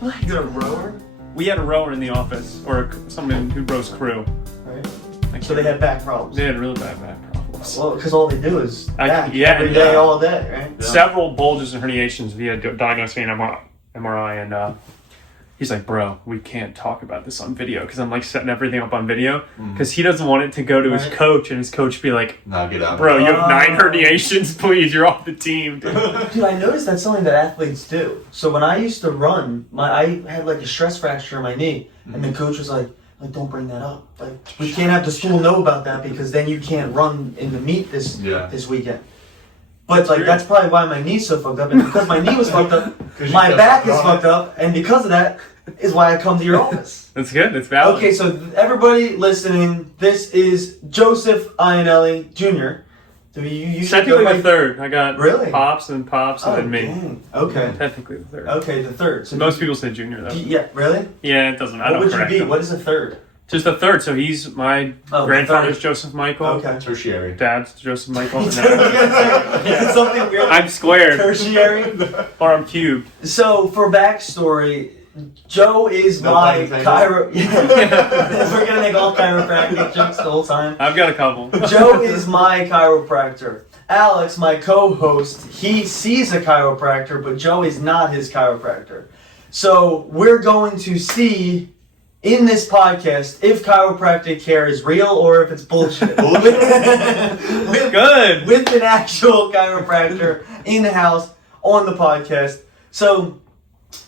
What? You got a rower? We had a rower in the office, or someone who rows crew. Right. So they had back problems. They had really bad back problems. Well, because all they do is back every day, all day, right? Yeah. Several bulges and herniations via diagnosing an MRI, and he's like, bro, we can't talk about this on video, because I'm like setting everything up on video, because he doesn't want it to go to his coach, and his coach be like, no, get out. Bro, you have 9 herniations, please, you're off the team. Dude, I noticed that's something that athletes do. So when I used to run, I had like a stress fracture in my knee, and the coach was like, don't bring that up. Like, we can't have the school know about that, because then you can't run in the meet this weekend. But like that's probably why my knee's so fucked up, and because my knee was fucked up, my back is fucked up, and because of that is why I come to your office. That's good. That's valid. Okay, so everybody listening, this is Joseph Ionelli Jr. So you technically the third. I got Pops and then me. Dang. Okay. Technically the third. Okay, the third. So most people say junior though. Yeah, really? Yeah, it doesn't. What would you be? What is a third? Just the third. So he's my grandfather's Joseph Michael. Okay. Tertiary. Dad's Joseph Michael. It's something weird. I'm squared. Tertiary. Or I'm cubed. So for backstory, Joe is my chiro. We're gonna make all chiropractic jokes the whole time. I've got a couple. Joe is my chiropractor. Alex, my co-host, he sees a chiropractor, but Joe is not his chiropractor. So we're going to see in this podcast if chiropractic care is real or if it's bullshit. Good. With an actual chiropractor in-house on the podcast. So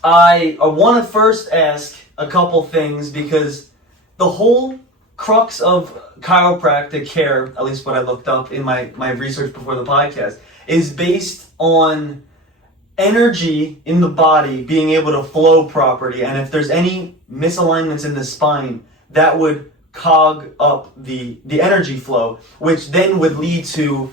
I want to first ask a couple things, because the whole crux of chiropractic care, at least what I looked up in my research before the podcast, is based on energy in the body being able to flow properly, and if there's any misalignments in the spine, that would cog up the energy flow, which then would lead to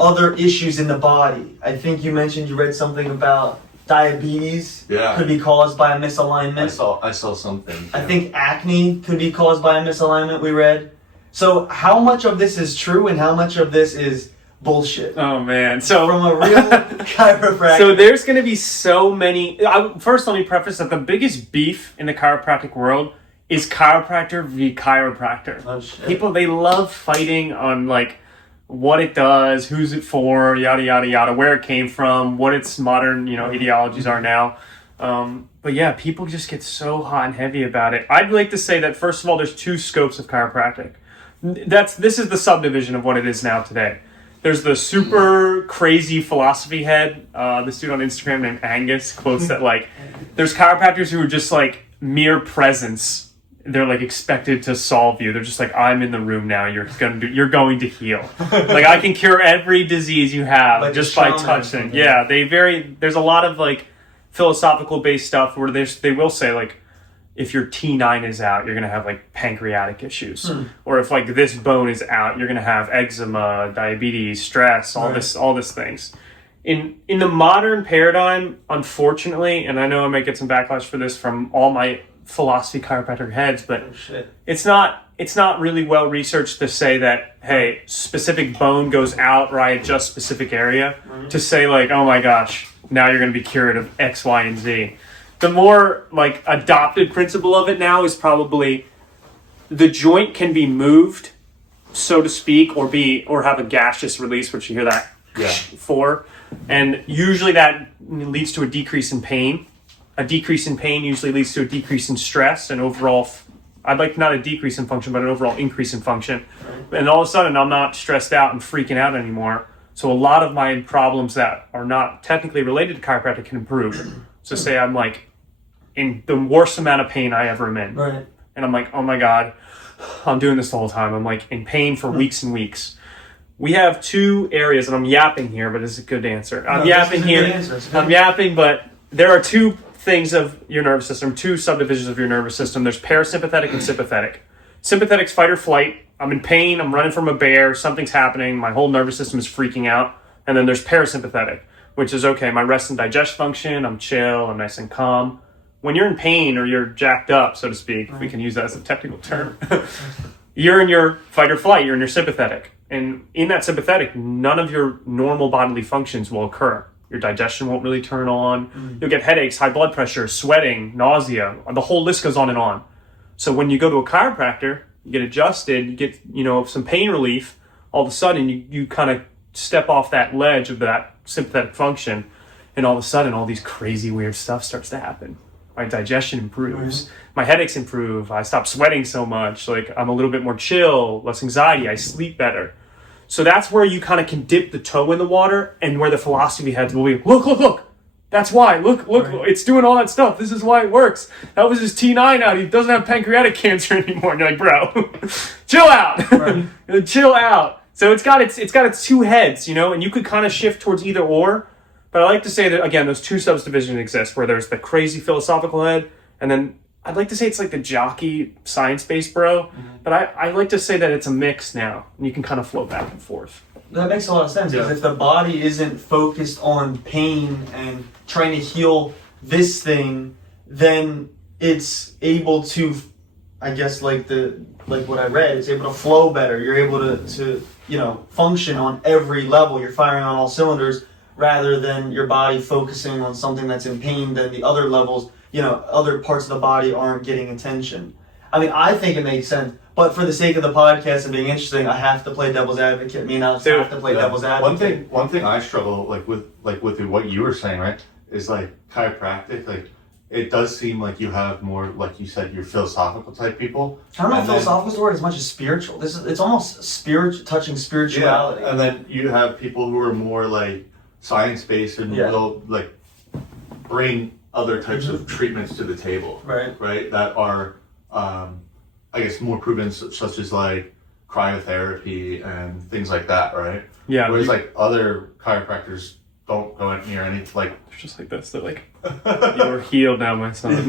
other issues in the body. I think you mentioned you read something about diabetes could be caused by a misalignment. I saw something. I think acne could be caused by a misalignment, we read. So how much of this is true and how much of this is bullshit? Oh man. So from a real chiropractor. So there's going to be so many. First, let me preface that the biggest beef in the chiropractic world is chiropractor v. chiropractor. Oh, shit. People, they love fighting on like what it does, who's it for, yada yada yada, where it came from, what its modern ideologies are now. But yeah, people just get so hot and heavy about it. I'd like to say that first of all, there's 2 scopes of chiropractic. This is the subdivision of what it is now today. There's the super crazy philosophy head. This dude on Instagram named Angus quotes that like, there's chiropractors who are just like mere presence. They're like expected to solve you. They're just like, I'm in the room now. You're going to heal. Like I can cure every disease you have like just by touching. Yeah, there's a lot of like philosophical based stuff where they will say like, if your T9 is out, you're gonna have like pancreatic issues, or if like this bone is out, you're gonna have eczema, diabetes, stress, all this things. In the modern paradigm, unfortunately, and I know I might get some backlash for this from all my philosophy chiropractic heads, but it's not really well researched to say that hey, specific bone goes out or I adjust specific area to say like, oh my gosh, now you're gonna be cured of X, Y, and Z. The more like adopted principle of it now is probably the joint can be moved, so to speak, or have a gaseous release, which you hear that for. And usually that leads to a decrease in pain. A decrease in pain usually leads to a decrease in stress and overall, I'd like not a decrease in function, but an overall increase in function. And all of a sudden I'm not stressed out and freaking out anymore. So a lot of my problems that are not technically related to chiropractic can improve. So say I'm like in the worst amount of pain I ever am in. Right. And I'm like, oh my God, I'm doing this the whole time. I'm like in pain for weeks and weeks. We have 2 areas, and I'm yapping here, but it's a good answer. I'm yapping, but there are 2 things of your nervous system, 2 subdivisions of your nervous system. There's parasympathetic and sympathetic. Sympathetic's fight or flight. I'm in pain, I'm running from a bear, something's happening, my whole nervous system is freaking out. And then there's parasympathetic, which is okay, my rest and digest function, I'm chill, I'm nice and calm. When you're in pain or you're jacked up, so to speak, if we can use that as a technical term, you're in your fight or flight, you're in your sympathetic. And in that sympathetic, none of your normal bodily functions will occur. Your digestion won't really turn on. You'll get headaches, high blood pressure, sweating, nausea. The whole list goes on and on. So when you go to a chiropractor, you get adjusted, you get, some pain relief, all of a sudden you kind of step off that ledge of that sympathetic function, and all of a sudden all these crazy weird stuff starts to happen. My digestion improves, my headaches improve, I stop sweating so much, like I'm a little bit more chill, less anxiety, I sleep better. So that's where you kind of can dip the toe in the water, and where the philosophy heads will be, look, that's why, look, it's doing all that stuff, this is why it works. That was his T9 out, he doesn't have pancreatic cancer anymore. And you're like, bro, chill out, chill out. So it's got its two heads, and you could kind of shift towards either or. But I like to say that, again, those two subdivisions exist, where there's the crazy philosophical head, and then I'd like to say it's like the jockey science-based bro, but I like to say that it's a mix now, and you can kind of float back and forth. That makes a lot of sense, because if the body isn't focused on pain and trying to heal this thing, then it's able to, I guess, like what I read, it's able to flow better. You're able to function on every level. You're firing on all cylinders, rather than your body focusing on something that's in pain, then the other levels, other parts of the body aren't getting attention. I mean, I think it makes sense, but for the sake of the podcast and being interesting, I have to play devil's advocate. Me and Alex have to play devil's advocate. One thing I struggle with what you were saying, right, is like chiropractic. Like, it does seem like you have more, like you said, your philosophical type people. I don't know if philosophical is the word as much as spiritual. It's almost touching spirituality. Yeah, and then you have people who are more like science-based and will like bring other types of treatments to the table, right? That are, I guess, more proven, such as like cryotherapy and things like that, right? Yeah. Whereas like other chiropractors don't go near any like. They're just like this. They're like, you're healed now, my son.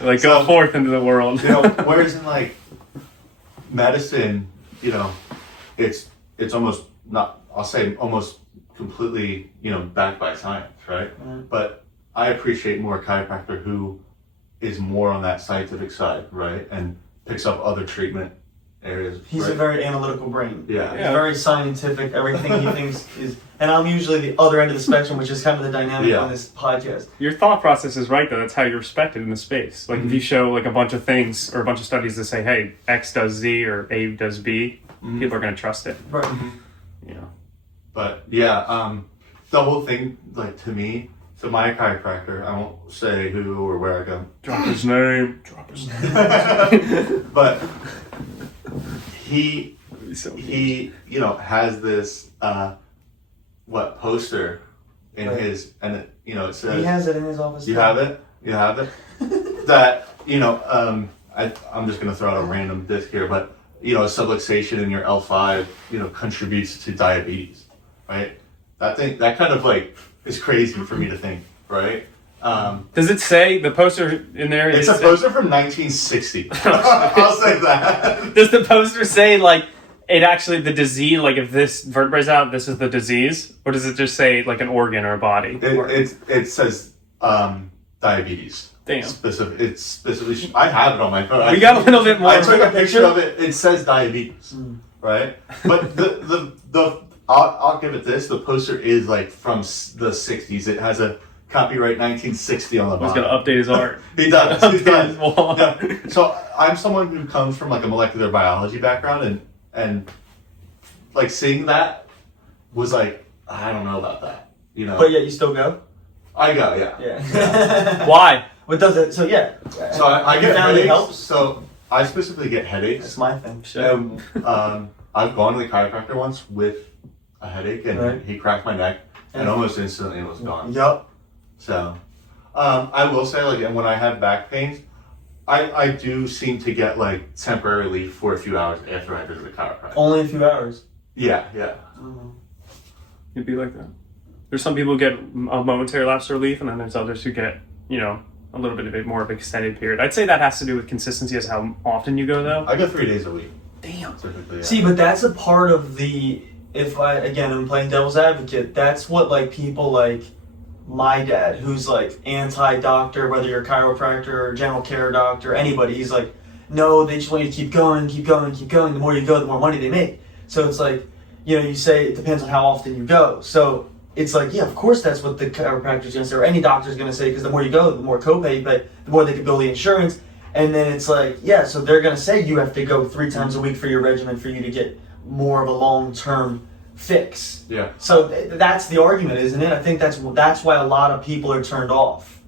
Like, go forth into the world. Whereas in like medicine, it's almost not. I'll say almost completely, backed by science, right? But I appreciate more a chiropractor who is more on that scientific side, right? And picks up other treatment areas. He's a very analytical brain. Yeah. He's very scientific. Everything he thinks is, and I'm usually the other end of the spectrum, which is kind of the dynamic on this podcast. Your thought process is right, though. That's how you're respected in the space. Like, if you show like a bunch of things or a bunch of studies that say, hey, X does Z or A does B, people are going to trust it. Right. But the whole thing, like, to me, so my chiropractor, I won't say who or where I go. Drop his name. But he has this poster in his, and it says, he has it in his office. You have it that I'm just gonna throw out a random disc here, but subluxation in your L5 contributes to diabetes, right? That kind of like is crazy for me to think, right? Does it say the poster in there? It's a poster from 1960. I'll say that. Does the poster say like it actually the disease? Like if this vertebrae's out, this is the disease, or does it just say like an organ or a body? It says diabetes. Damn. It's specifically. I have it on my phone. We got a little bit more. I took a picture of it. It says diabetes, right? But I'll give it this. The poster is like from the 60s. It has a copyright 1960 on the bottom. He's gonna update his art. He does. He does. Yeah. So I'm someone who comes from like a molecular biology background, and like seeing that was like, I don't know about that, But yet you still go. I go, yeah. Yeah. Why? What does it? So yeah. So I get found it headaches. helps? So I specifically get headaches. That's my thing. And, I've gone to the chiropractor once with a headache, and he cracked my neck, and almost instantly it was gone. Yup. So, I will say, like, and when I have back pains, I do seem to get like temporary relief for a few hours after I visit the chiropractor. Only a few hours. Yeah. You'd be like that. There's some people who get a momentary lapse of relief, and then there's others who get, a little bit of a more of an extended period. I'd say that has to do with consistency as how often you go, though. I go 3 days a week. Damn. Typically, yeah. See, but that's a part of the. If I'm playing devil's advocate. That's what like people like my dad, who's like anti-doctor, whether you're a chiropractor or a general care doctor, anybody. He's like, no, they just want you to keep going. The more you go, the more money they make. So it's like, you say it depends on how often you go. So it's like, yeah, of course that's what the chiropractor's going to say, or any doctor's going to say, because the more you go, the more copay you pay, the more they can bill the insurance. And then it's like, yeah, so they're going to say you have to go 3 times a week for your regimen for you to get more of a long-term fix. Yeah. So that's the argument, isn't it? I think that's why a lot of people are turned off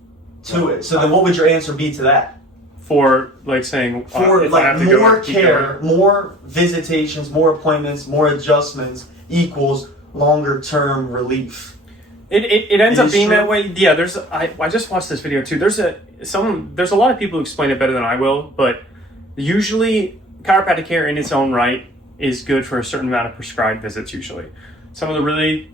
to it. So then what would your answer be to that? For like saying For if I like have to go, more keep care, going. more visitations, more appointments, more adjustments equals longer term relief. It ends It up is being true. that way. Yeah, I just watched this video too. There's a lot of people who explain it better than I will, but usually chiropractic care in its own right is good for a certain amount of prescribed visits usually. Some of the really,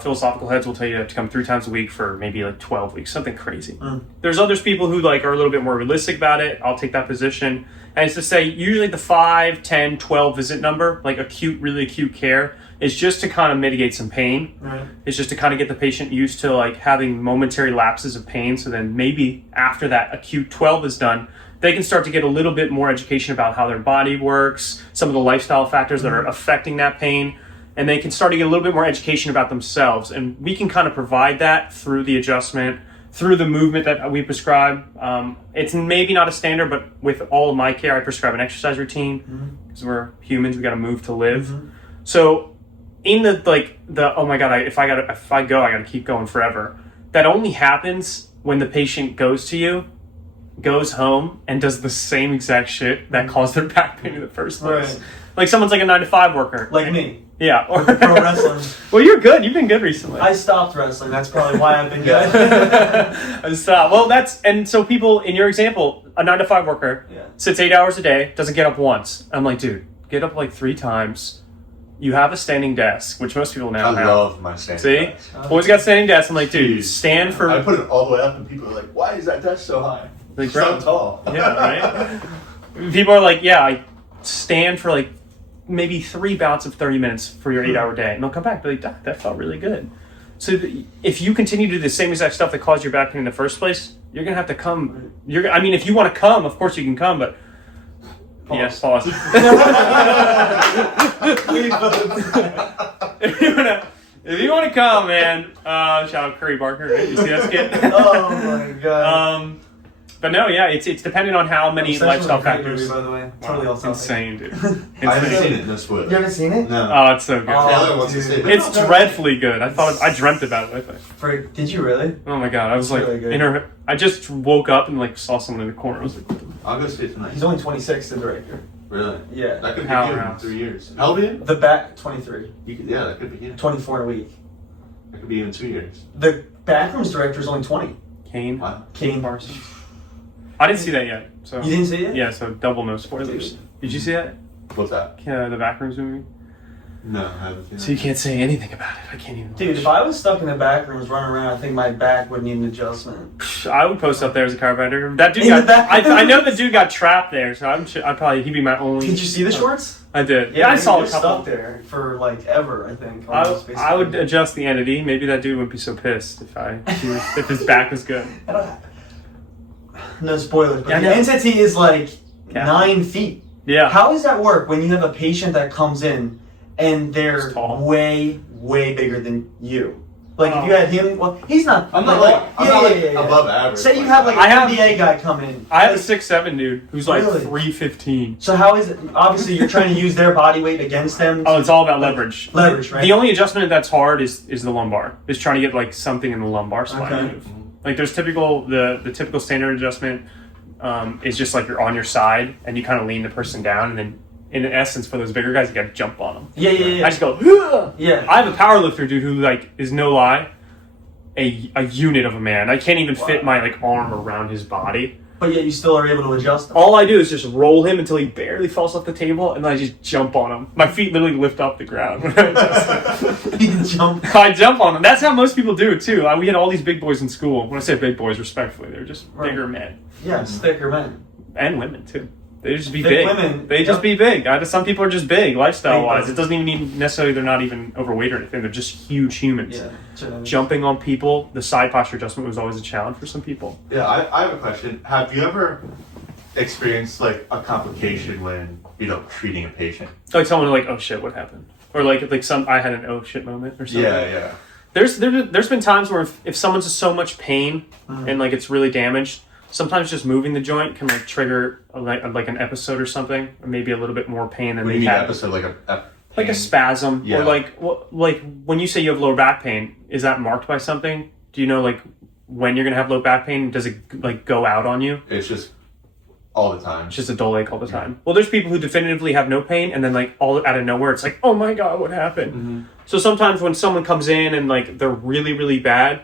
philosophical heads will tell you to come 3 times a week for maybe like 12 weeks, something crazy. There's others people who like are a little bit more realistic about it. I'll take that position. And it's to say usually the 5, 10, 12 visit number, like really acute care, is just to kind of mitigate some pain. Right. It's just to kind of get the patient used to like having momentary lapses of pain. So then maybe after that acute 12 is done, they can start to get a little bit more education about how their body works, some of the lifestyle factors that are affecting that pain, and they can start to get a little bit more education about themselves. And we can kind of provide that through the adjustment, through the movement that we prescribe. It's maybe not a standard, but with all of my care, I prescribe an exercise routine because we're humans, we got to move to live. So in the oh my God, if I go, I got to keep going forever. That only happens when the patient goes to you, goes home, and does the same exact shit that caused their back pain in the first place. Right. Like someone's like a 9-to-5 worker. Like me. Yeah. Or Pro wrestling. Well, you're good. You've been good recently. I stopped wrestling. That's probably why I've been good. I stopped. Well, and so people, in your example, a 9-to-5 worker sits 8 hours a day, doesn't get up once. I'm like, dude, get up like 3 times. You have a standing desk, which most people now have. I love my standing See? desk. Always got standing desk. I'm like, dude, Jeez. stand for... I put it all the way up and people are like, why is that desk so high? Like, It's so tall. Yeah, right? People are like, yeah, I stand for like maybe 3 bouts of 30 minutes for your 8-hour day. And they'll come back and be like, Doc, that felt really good. So if you continue to do the same exact stuff that caused your back pain in the first place, you're going to have to come. If you want to come, of course you can come, but... Pause. Yes, pause. If you want to come, man, shout out Curry Barker, right? You see that skit? Oh my God. But no, yeah, it's dependent on how many Obsession lifestyle was a great factors. movie, by the way. Totally off topic. Insane, dude. I haven't seen it, no spoiler. You haven't seen it? No. Oh, it's so good. Taylor wants to dude. see it. It's dreadfully good. I dreamt about it. I think. Did you really? Oh my God, I was It's like, really good. I just woke up and like saw someone in the corner. I was like, I'll go see it tonight. He's only 26, the director. Really? Yeah. That could be Powerhouse. good in 3 years. How old are you? The back, 23. Yeah, that could be good. 24 in a week. That could be in 2 years. The Backrooms director is only 20. Kane. Wow. Kane. Parsons. I didn't see that yet. So You didn't see it? yeah, so double no spoilers. Did you see that? What's that? The Backrooms movie. No, I haven't seen So that. you can't say anything about it. I can't even. Dude, if I was stuck in the back rooms running around, I think my back would need an adjustment. I would post up there as a chiropractor. That dude In got. the back I know the dude got trapped there, so I'd probably he'd be my only. Did you see the shorts? I did. Yeah, I saw you're a couple. stuck there for like ever, I think. I almost, would basically. adjust the entity. Maybe that dude wouldn't be so pissed if his back was good. No spoilers, but Yeah, I the know. entity is like Yeah. 9 feet. Yeah. How does that work when you have a patient that comes in and they're He's tall. way, way bigger than you? Like if you had him, well, he's not. I'm not like, I'm not like yeah. above average. Say you have like I an have- NBA guy come in. I have a 6'7" dude who's like Really? 315. So how is it? Obviously, you're trying to use their body weight against them. Oh, it's all about leverage. Leverage, right? The only adjustment that's hard is the lumbar. Is trying to get like something in the lumbar spine. Okay. Move. Like there's the typical standard adjustment is just like you're on your side and you kind of lean the person down, and then in essence for those bigger guys you got to jump on them. Yeah. I just go. "Ugh." Yeah. I have a power lifter dude who like is no lie, a unit of a man. I can't even fit my like arm around his body. But yet you still are able to adjust them. All I do is just roll him until he barely falls off the table, and then I just jump on him. My feet literally lift off the ground. When I adjust. You can jump. I jump on them. That's how most people do it too. We had all these big boys in school. When I say big boys, respectfully, they're just Right. bigger men Yeah, it's thicker men. and women too. They just be Thick big. women, They just yep. be big. Some people are just big, lifestyle wise. Big It doesn't even mean necessarily they're not even overweight or anything. They're just huge humans. Yeah. Genetics. Jumping on people, the side posture adjustment was always a challenge for some people. Yeah, I have a question. Have you ever experienced like a complication when, treating a patient? Like someone like, oh shit, what happened? Or like I had an oh shit moment or something. Yeah. There's been times where if someone's in so much pain and like it's really damaged, sometimes just moving the joint can like trigger like an episode or something, or maybe a little bit more pain than What do you mean episode? Like a spasm, Yeah. or like when you say you have lower back pain, is that marked by something? Do you know like when you're gonna have low back pain? Does it like go out on you? It's just all the time. It's just a dull ache all the time. Well, there's people who definitively have no pain, and then like all out of nowhere, it's like, oh my god, what happened? Mm-hmm. So sometimes when someone comes in and like they're really really bad,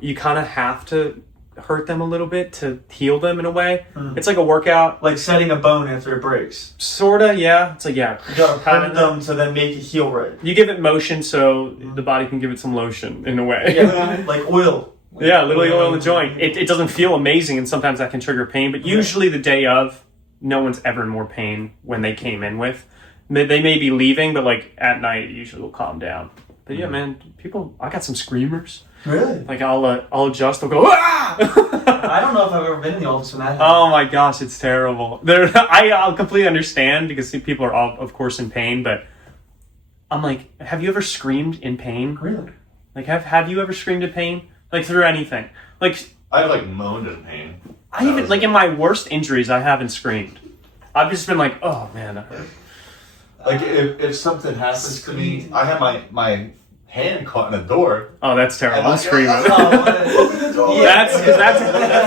you kind of have to hurt them a little bit to heal them in a way. It's like a workout, Like setting a bone after it breaks. sorta. Yeah, it's like You gotta hurt them to then make it heal right. You give it motion so the body can give it some lotion in a way. Yeah, like oil. Yeah, literally oil the joint. It doesn't feel amazing, and sometimes that can trigger pain, but usually the day of, no one's ever in more pain when they came in with. They may be leaving, but like at night, it usually will calm down. But yeah, man, I got some screamers. Really? Like I'll adjust, they'll go, ah! I don't know if I've ever been in the office when that happened. Oh my gosh, it's terrible. I'll completely understand because people are all, of course, in pain, but I'm like, have you ever screamed in pain? Really? Like, have you ever screamed in pain? Like, through anything? Like, I've like moaned in pain. I even, like, in my worst injuries, I haven't screamed. I've just been like, oh man, that hurt. Like if something happens to me, I have my hand caught in a door. Oh, that's terrible. I'm like, screaming. Open the door. That's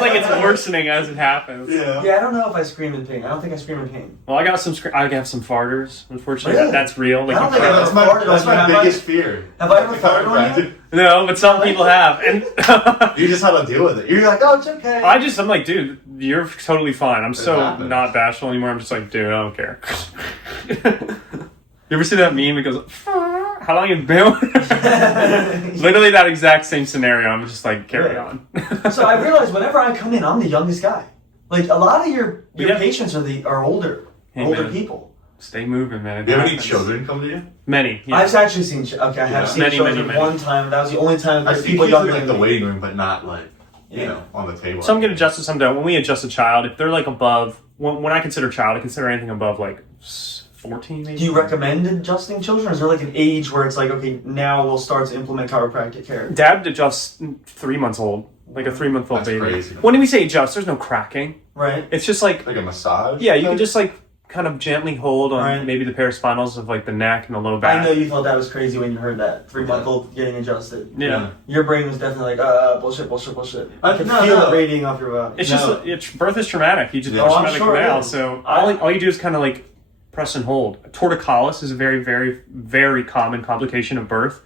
like it's worsening as it happens. Yeah. Yeah, I don't know if I scream in pain. I don't think I scream in pain. Well, I got some farters. Unfortunately, Really? that's real. Like, I don't you think can't- I've ever farted That's on my you. biggest fear. Have I ever farted on you? no, but some people have, and You just have to deal with it. You're like, oh, it's okay. I'm like, dude, you're totally fine. I'm so happens. not bashful anymore. I'm just like, dude, I don't care. You ever see that meme? It goes, how long you been? Literally that exact same scenario. I'm just like, carry on. So I realize whenever I come in, I'm the youngest guy. Like a lot of your Yeah. patients are older Hey, older man. people. Stay moving, man. Do you have any happens. children come to you? Many. Yeah. I've actually seen. Okay, I have Yeah. seen Many, children many. one time. That was the only time I there's see people kids in younger like than the me. waiting room, but not like Yeah. on the table. Some get adjusted, some don't. When we adjust a child, if they're like above, when I consider child, I consider anything above like 14 maybe. Do you recommend adjusting children? Or is there like an age where it's like, okay, now we'll start to implement chiropractic care? Dad adjusts 3 months old, like a 3-month-old That's baby. crazy. When we say adjust, there's no cracking. Right. It's just like, Like a massage? yeah, you can just like kind of gently hold on Right. maybe the paraspinals of like the neck and the low back. I know you thought that was crazy when you heard that 3-month-old getting adjusted. Yeah. Your brain was definitely like, bullshit. I can No, feel no. it radiating off your body. It's No. just birth is traumatic. You just Yeah. have Oh, I'm traumatic sure it canal. is. So all you do is kind of like press and hold. Torticollis is a very, very, very common complication of birth.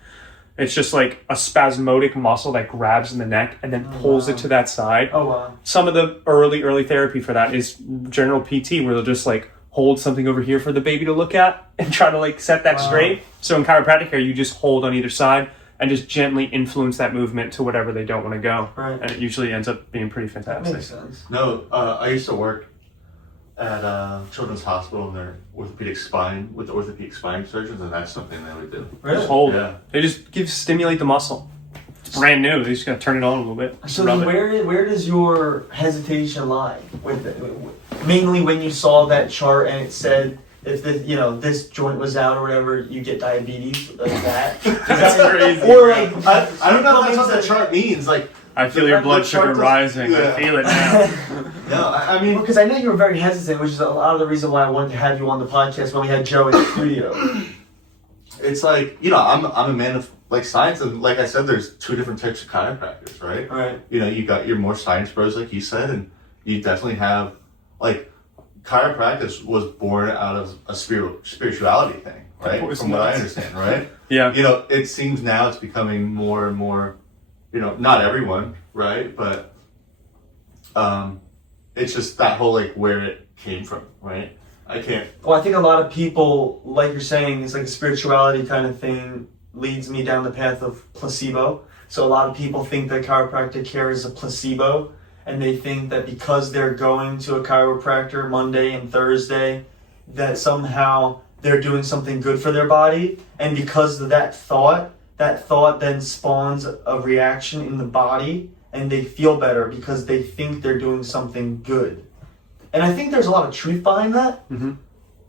It's just like a spasmodic muscle that grabs in the neck and then pulls it to that side. Oh wow. Some of the early therapy for that is general PT, where they'll just like hold something over here for the baby to look at and try to like set that Wow. straight. So in chiropractic care, you just hold on either side and just gently influence that movement to whatever they don't want to go. Right. And it usually ends up being pretty That fantastic. makes sense. No, I used to work at Children's Hospital in their orthopedic spine with the orthopedic spine surgeons, and that's something they would do. Really? Just hold. Yeah. They just stimulate the muscle. It's brand new. They just gotta turn it on a little bit. So Rub then it. where does your hesitation lie with it? Mainly when you saw that chart and it said if this joint was out or whatever, you get diabetes like that. That's crazy. Or like I don't know if that's what Coming the to- chart means. Like, I feel your the blood chart sugar does- rising. Yeah. I feel it now. no, I mean, because I know you were very hesitant, which is a lot of the reason why I wanted to have you on the podcast when we had Joe in the studio. it's like, I'm a man of like science, and like I said, there's two different types of chiropractors, right? Right. You got your more science bros, like you said, and you definitely have like chiropractic was born out of a spirituality thing, right? course From it what I was. understand, right? Yeah. It seems now it's becoming more and more, not everyone, right? But it's just that whole like where it came from, right? I can't. Well, I think a lot of people, like you're saying, it's like a spirituality kind of thing leads me down the path of placebo. So a lot of people think that chiropractic care is a placebo, and they think that because they're going to a chiropractor Monday and Thursday, that somehow they're doing something good for their body. And because of that thought then spawns a reaction in the body, and they feel better because they think they're doing something good. And I think there's a lot of truth behind that. Mm-hmm.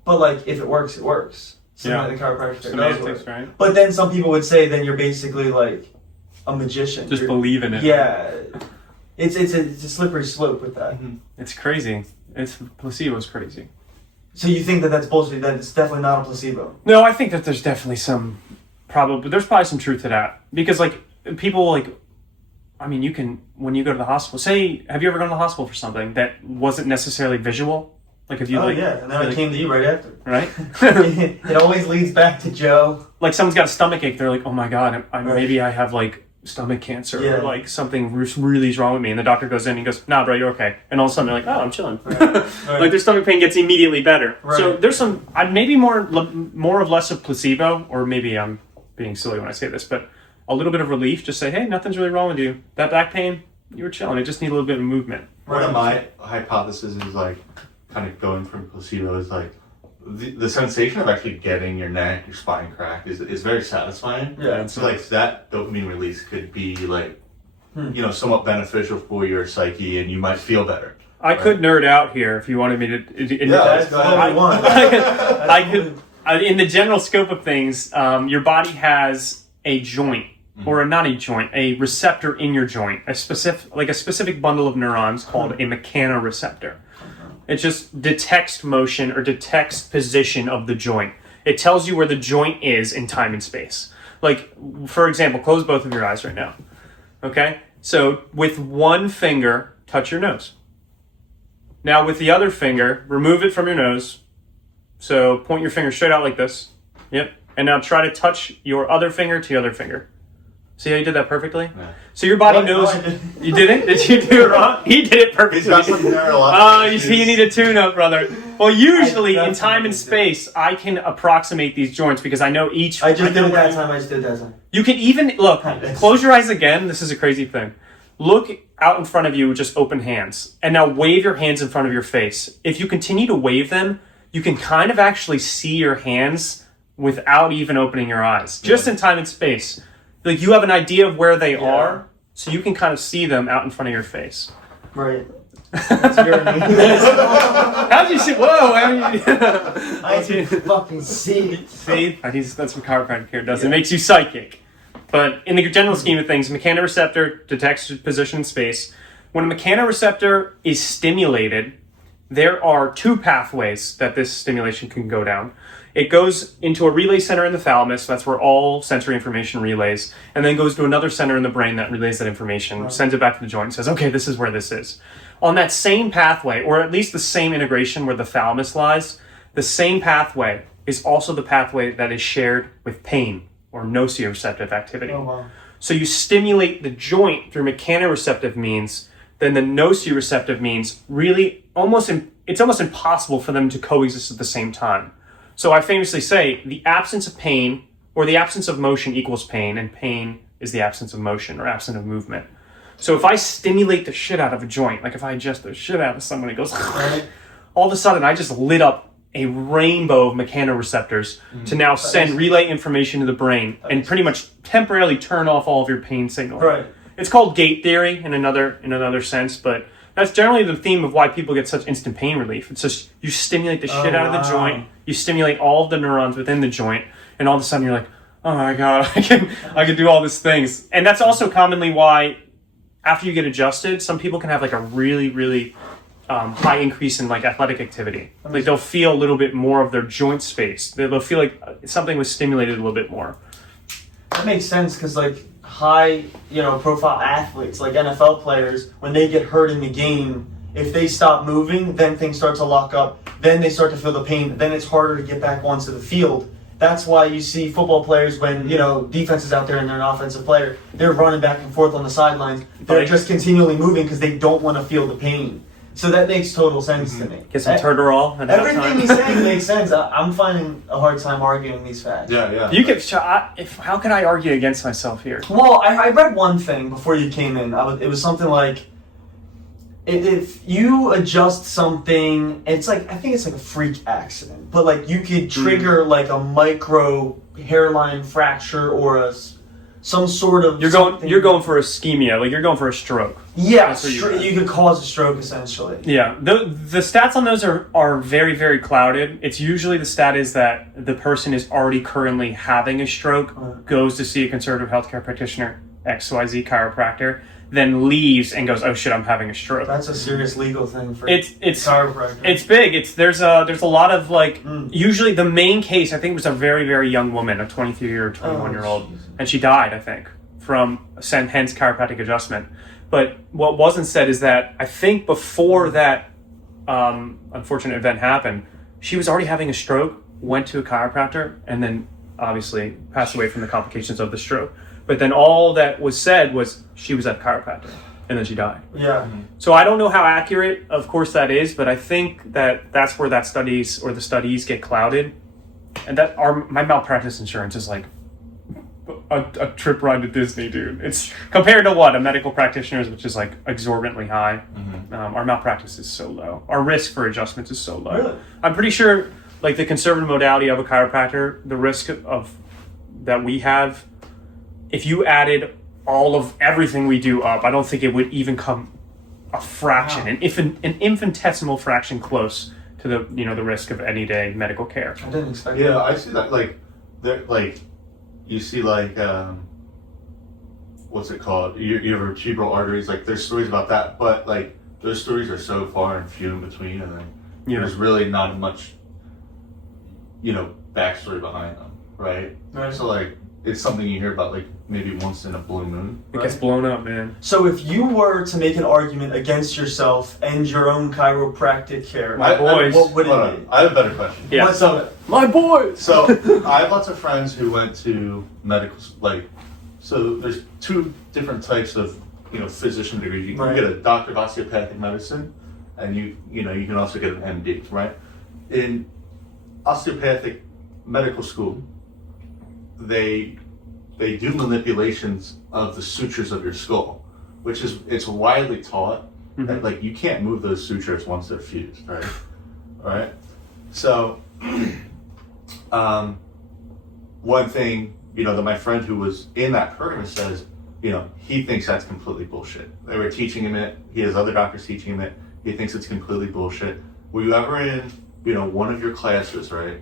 But like, if it works, it works. the chiropractor does Semantics, work. right? But then some people would say then you're basically like a magician. Just believe in it. Yeah. It's a slippery slope with that. It's crazy. Placebo's crazy. So you think that that's bullshit, that it's definitely not a placebo? No, I think that there's definitely there's probably some truth to that. Because like people like, I mean, you can, when you go to the hospital, have you ever gone to the hospital for something that wasn't necessarily visual? Like if you yeah, and then I came to you right after. Right? It always leads back to Joe. Like someone's got a stomach ache, they're like, oh my God, maybe I have like stomach cancer or like something really is wrong with me. And the doctor goes in and he goes, nah, bro, you're okay. And all of a sudden they're like, oh, I'm chilling. Right. Like their stomach pain gets immediately better. Right. So there's some, maybe more or less of placebo, or maybe I'm being silly when I say this, but a little bit of relief. Just say, hey, nothing's really wrong with you. That back pain, you were chilling. It just need a little bit of movement. One of my hypotheses is like, kind of going from placebo is like, the sensation of actually getting your neck, your spine cracked is very satisfying. Yeah. And so like that dopamine release could be like, somewhat beneficial for your psyche, and you might feel better. I could nerd out here if you wanted me to. That's what I want. I could. In the general scope of things, your body has a joint, or not a joint, a receptor in your joint, a specific bundle of neurons called a mechanoreceptor. It just detects motion or detects position of the joint. It tells you where the joint is in time and space. Like, for example, close both of your eyes right now. Okay? So, with one finger, touch your nose. Now, with the other finger, remove it from your nose. So, point your finger straight out like this. Yep. And now try to touch your other finger to your other finger. See how you did that perfectly? Yeah. So your body knows... You didn't? Did you do it wrong? He did it perfectly. He's got some you see, you need a tune-up, brother. Well, usually in time and space, I can approximate these joints because I know each... I just did it that time. You can even... Look, close your eyes again. This is a crazy thing. Look out in front of you with just open hands. And now wave your hands in front of your face. If you continue to wave them, you can kind of actually see your hands without even opening your eyes. Just in time and space. Like you have an idea of where they are, so you can kind of see them out in front of your face. Right. That's your How'd you see? Whoa! I can fucking see it. See? That's what chiropractic does. It makes you psychic. But in the general scheme of things, mechanoreceptor detects position in space. When a mechanoreceptor is stimulated, there are two pathways that this stimulation can go down. It goes into a relay center in the thalamus, that's where all sensory information relays, and then goes to another center in the brain that relays that information, sends it back to the joint and says, okay, this is where this is. On that same pathway, or at least the same integration where the thalamus lies, the same pathway is also the pathway that is shared with pain, or nociceptive activity. Oh, wow. So you stimulate the joint through mechanoreceptive means, then the nociceptive means really it's almost impossible for them to coexist at the same time. So I famously say the absence of pain or the absence of motion equals pain, and pain is the absence of motion or absence of movement. So if I stimulate the shit out of a joint, like if I adjust the shit out of someone, it goes, all of a sudden I just lit up a rainbow of mechanoreceptors to now relay information to the brain and pretty much temporarily turn off all of your pain signal. Right. It's called gate theory in another sense, but that's generally the theme of why people get such instant pain relief. It's just you stimulate the shit out of the joint, you stimulate all of the neurons within the joint, and all of a sudden you're like, oh my God, I can do all these things. And that's also commonly why after you get adjusted, some people can have like a really, really high increase in like athletic activity. Like they'll feel a little bit more of their joint space. They'll feel like something was stimulated a little bit more. That makes sense because like high, profile athletes, like NFL players, when they get hurt in the game, if they stop moving, then things start to lock up. Then they start to feel the pain. Then it's harder to get back onto the field. That's why you see football players when, defense is out there and they're an offensive player, they're running back and forth on the sidelines. They're just continually moving because they don't want to feel the pain. So that makes total sense to me. Get some Turterol. Everything he's saying makes sense. I'm finding a hard time arguing these facts. Yeah. You can. How can I argue against myself here? Well, I read one thing before you came in. It was something like, if you adjust something, I think it's like a freak accident, but like you could trigger like a micro hairline fracture or a some sort of You're going for ischemia, like you're going for a stroke. Yeah, That's what you you could cause a stroke essentially. Yeah, the stats on those are very, very clouded. It's usually the stat is that the person is already currently having a stroke, goes to see a conservative healthcare practitioner, XYZ chiropractor, then leaves and goes, oh shit, I'm having a stroke. That's a serious legal thing for it's chiropractor. It's big. There's a lot of like usually the main case I think was a very, very young woman, a 23 or 21 year old, and she died I think from hence chiropractic adjustment. But what wasn't said is that I think before that unfortunate event happened, she was already having a stroke, went to a chiropractor, and then obviously passed away from the complications of the stroke. But then all that was said was she was at a chiropractor, and then she died. Yeah. So I don't know how accurate, of course, that is, but I think that's where the studies get clouded, and that my malpractice insurance is like a trip ride to Disney, dude. It's compared to what a medical practitioner's, which is like exorbitantly high. Our malpractice is so low. Our risk for adjustments is so low. Really? I'm pretty sure, like the conservative modality of a chiropractor, the risk of that we have, if you added all of everything we do up, I don't think it would even come a fraction, an infinitesimal fraction close to the risk of any day medical care. I didn't expect that. Yeah, I see that. You see what's it called? Your vertebral arteries. Like there's stories about that, but like those stories are so far and few in between, and then there's really not much, backstory behind them, right? So like it's something you hear about like maybe once in a blue moon. It gets blown up, man. So if you were to make an argument against yourself and your own chiropractic care, My boys. what would it be? I have a better question. Yeah. What's up? My boys. So I have lots of friends who went to medical, so there's two different types of, physician degrees. You can get a doctor of osteopathic medicine, and you can also get an MD, right? In osteopathic medical school, they do manipulations of the sutures of your skull, which is, it's widely taught that like you can't move those sutures once they're fused, right? All right. So, one thing, that my friend who was in that program says, he thinks that's completely bullshit. They were teaching him it. He has other doctors teaching him it. He thinks it's completely bullshit. Were you ever in, one of your classes, right?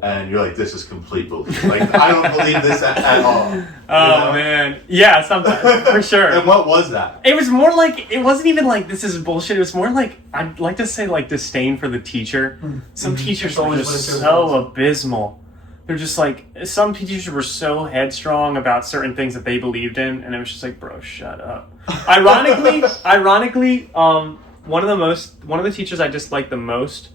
And you're like, this is complete bullshit. Like, I don't believe this at all. Oh, man. Yeah, sometimes, for sure. And what was that? It was more like, it wasn't even like, this is bullshit. It was more like, I'd like to say like disdain for the teacher. Some teachers are just so abysmal. They're just like, some teachers were so headstrong about certain things that they believed in. And it was just like, bro, shut up. Ironically, one of the teachers I disliked the most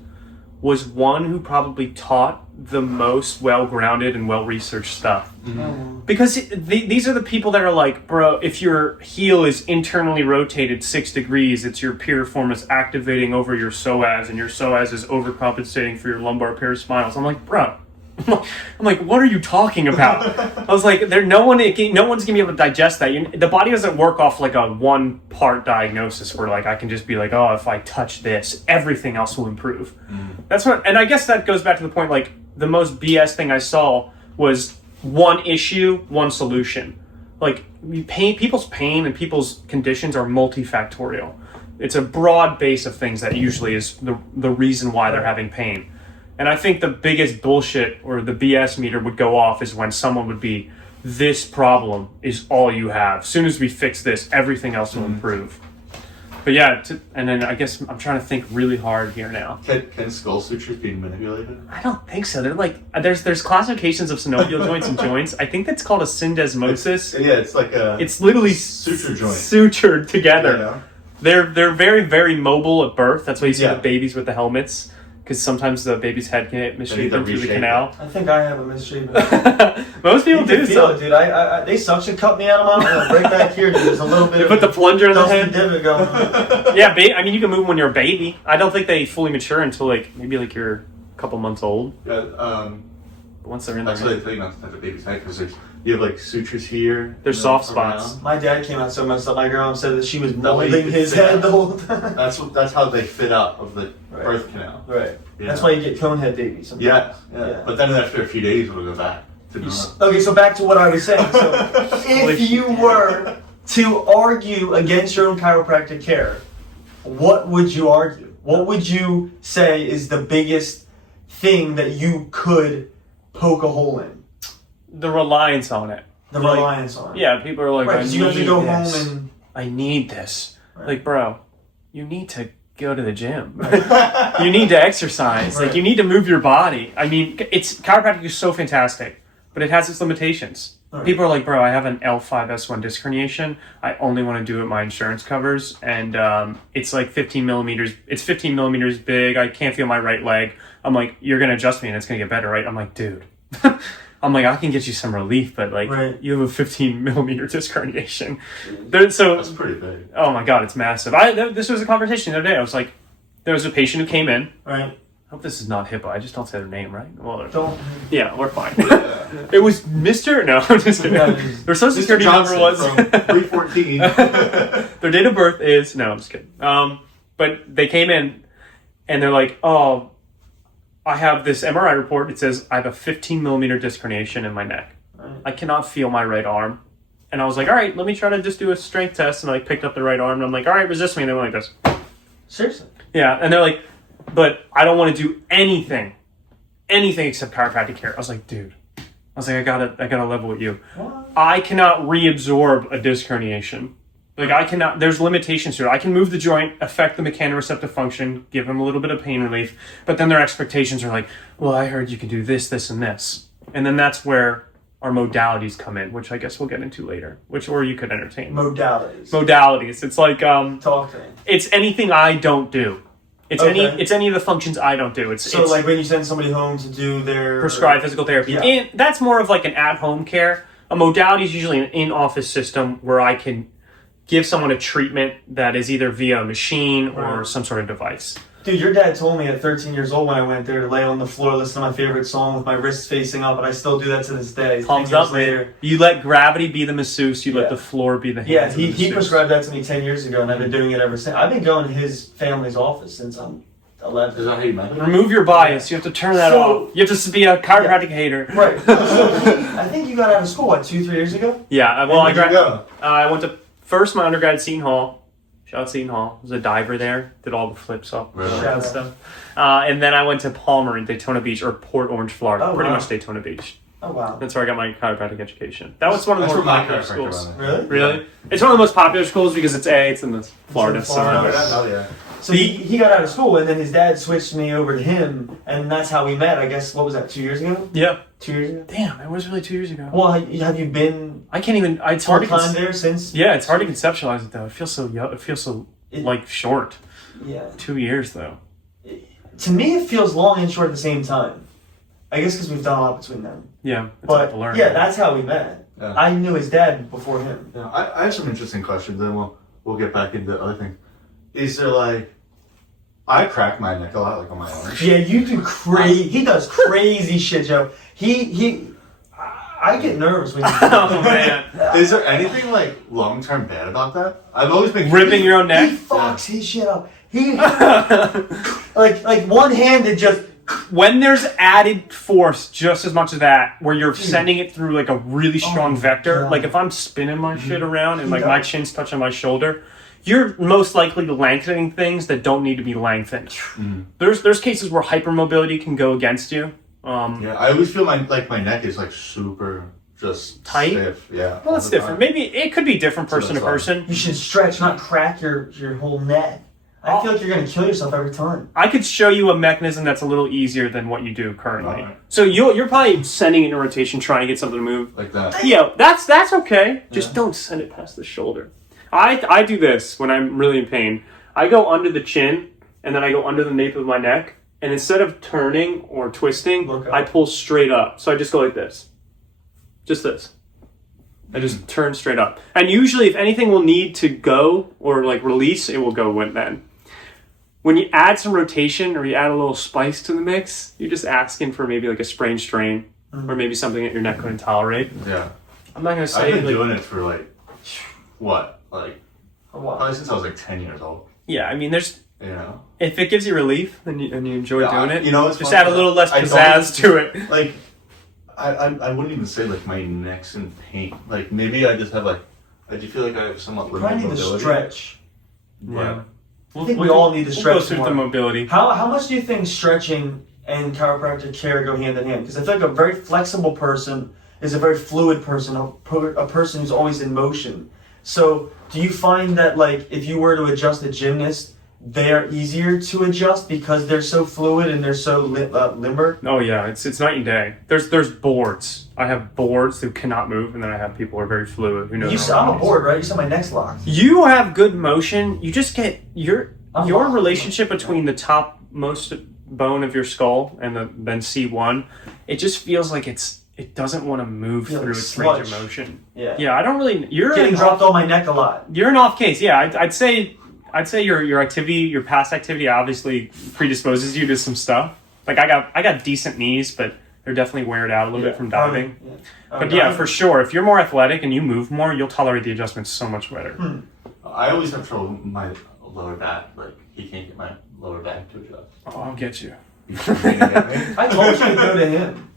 was one who probably taught the most well-grounded and well-researched stuff. Because these are the people that are like, bro, if your heel is internally rotated 6 degrees, it's your piriformis activating over your psoas, and your psoas is overcompensating for your lumbar paraspinals. I'm like, bro. I'm like, what are you talking about? I was like, no one's gonna be able to digest that. The body doesn't work off like a one-part diagnosis where like I can just be like, oh, if I touch this, everything else will improve. That's what, and I guess that goes back to the point, like the most BS thing I saw was one issue, one solution. Like people's pain and people's conditions are multifactorial. It's a broad base of things that usually is the reason why they're having pain. And I think the biggest bullshit or the BS meter would go off is when someone would be, this problem is all you have. As soon as we fix this, everything else will improve. But yeah, and then I guess I'm trying to think really hard here now. Can skull sutures be manipulated? I don't think so. They're like, there's classifications of synovial joints and joints. I think that's called a syndesmosis. It's like it's literally suture joint. Sutured together. Yeah. They're very, very mobile at birth. That's why you see the babies with the helmets. Because sometimes the baby's head can get misshapen through the canal. I think I have a misshapen. Most people do. Feel it, dude. They suction cut me out of my arm. Right back here, dude. There's a little bit of. Put the plunger in the head. Divot going. Yeah, I mean, you can move them when you're a baby. I don't think they fully mature until maybe you're a couple months old. Yeah. But once they're in there. That's what I think not to touch a baby's head because you have like sutures here. There's soft spots. My dad came out so messed up. My grandma said that she was molding his head the whole time. That's how they fit out of the birth canal. Right. Yeah. That's why you get cone head babies. Yeah. But then after a few days, it'll go back. Okay, so back to what I was saying. So if you were to argue against your own chiropractic care, what would you argue? What would you say is the biggest thing that you could poke a hole in? The reliance on it. The reliance on it. Yeah, people are like, right, because you have to go home and... I need this. Right. Like, bro, you need to go to the gym. You need to exercise. Right. Like, you need to move your body. I mean, chiropractic is so fantastic, but it has its limitations. Right. People are like, bro, I have an L5-S1 disc herniation. I only want to do it my insurance covers, and it's like 15 millimeters. It's 15 millimeters big. I can't feel my right leg. I'm like, you're gonna adjust me, and it's gonna get better, right? I'm like, dude. I'm like, I can get you some relief, but like, right. you have a 15 millimeter disc herniation. So that's pretty big. Oh my god, it's massive. This was a conversation the other day. I was like, there was a patient who came in. Right. I hope this is not HIPAA. I just don't say their name, right? Well, don't. Yeah, we're fine. It was Mr. No, I'm just kidding. Their social security number was 314. Their date of birth is no, I'm just kidding. But they came in and they're like, oh, I have this MRI report. It says I have a 15 millimeter disc herniation in my neck. Right. I cannot feel my right arm. And I was like, all right, let me try to just do a strength test. And I picked up the right arm and I'm like, all right, resist me. And they went like this. Seriously? Yeah. And they're like, but I don't want to do anything except chiropractic care. I was like, dude, I gotta level with you. What? I cannot reabsorb a disc herniation. Like I cannot, there's limitations to it. I can move the joint, affect the mechanoreceptive function, give them a little bit of pain relief, but then their expectations are like, well, I heard you can do this, this, and this. And then that's where our modalities come in, which I guess we'll get into later, or you could entertain. Modalities. It's like, talk to me. It's anything I don't do. It's okay. it's any of the functions I don't do. It's like when you send somebody home to do their prescribed physical therapy. Yeah. And that's more of like an at-home care. A modality is usually an in-office system where I can give someone a treatment that is either via a machine or some sort of device. Dude, your dad told me at 13 years old when I went there to lay on the floor, listen to my favorite song with my wrists facing up, and I still do that to this day. Palms up later. You let gravity be the masseuse, you let the floor be the hands. Yeah, he prescribed that to me 10 years ago, and I've been doing it ever since. I've been going to his family's office since I'm 11. Is that how you met him? Remove your bias. You have to turn that off. You have to be a chiropractic hater. Right. So I think you got out of school, 2-3 years ago? Yeah, well, I went to first my undergrad at Seton Hall. Shout out Seton Hall. I was a diver there. Did all the flips up and stuff. And then I went to Palmer in Daytona Beach, or Port Orange, Florida. Pretty much Daytona Beach. Oh, wow. That's where I got my chiropractic education. That was one of the more popular schools. Really? Yeah. It's one of the most popular schools because it's in the Florida. So he got out of school, and then his dad switched me over to him, and that's how we met, I guess. What was that, 2 years ago? Yeah. 2 years ago? Damn, it was really 2 years ago. Well, have you been... I can't even... It's hard to there since... Yeah, it's hard to conceptualize it, though. It feels so young. It feels so, short. Yeah. 2 years, though. To me, it feels long and short at the same time. I guess because we've done a lot between them. Yeah, but that's how we met. Yeah. I knew his dad before him. Yeah, I have some interesting questions, and we'll get back into other things. Is there I crack my neck a lot, on my own. Yeah, you do crazy. He does crazy shit, Joe. I get nervous when you. Oh man! Is there anything long-term bad about that? I've always been ripping your own neck. He fucks his shit up. He like one-handed just. When there's added force, just as much of that, where you're sending it through a really strong vector. God. If I'm spinning my shit around and my chin's touching my shoulder. You're most likely lengthening things that don't need to be lengthened. Mm. There's cases where hypermobility can go against you. I always feel my neck is super just tight. Stiff. Yeah. Well, it's different. Maybe it could be different person to person. You should stretch, not crack your whole neck. I feel like you're gonna kill yourself every time. I could show you a mechanism that's a little easier than what you do currently. Right. So you're probably sending it in a rotation, trying to get something to move like that. Yeah, that's okay. Just don't send it past the shoulder. I do this when I'm really in pain. I go under the chin, and then I go under the nape of my neck, and instead of turning or twisting, I pull straight up. So I just go like this. Just this. I just turn straight up. And usually, if anything will need to go or release, it will go then. When you add some rotation or you add a little spice to the mix, you're just asking for maybe a sprain strain or maybe something that your neck couldn't tolerate. Yeah. I'm not going to say... I've been doing it for what? Probably since I was 10 years old. Yeah, I mean, there's... If it gives you relief and you enjoy doing it, it's just add a little less pizzazz to it. I wouldn't even say like my neck's in pain. Like maybe I just have like, I do feel like I have somewhat You probably limited need to mobility. stretch. Yeah. I think we all need to We'll stretch go through more. the mobility. How much do you think stretching and chiropractic care go hand in hand? Because I feel like a very flexible person is a very fluid person, a person who's always in motion. So do you find that like if you were to adjust a gymnast, they're easier to adjust because they're so fluid and they're so limber? Oh yeah, it's night and day. There's boards. I have boards who cannot move, and then I have people who are very fluid who know. I'm a board, right? You saw my neck's locked. You have good motion. You just get your I'm relationship between the top most bone of your skull and then C1. It just feels like it doesn't want to move Yeah, through like its range of sludge. motion. Yeah. Yeah, I don't really. You're Getting dropped on my neck a lot. You're an off case. Yeah, I'd say your activity, your past activity, obviously predisposes you to some stuff. Like I got decent knees, but they're definitely weared out a little bit from diving. But yeah, for sure, if you're more athletic and you move more, you'll tolerate the adjustments so much better. I always have trouble with my lower back. Like he can't get my lower back to adjust. Oh, I'll get you. You can't get me? I told you to go to him.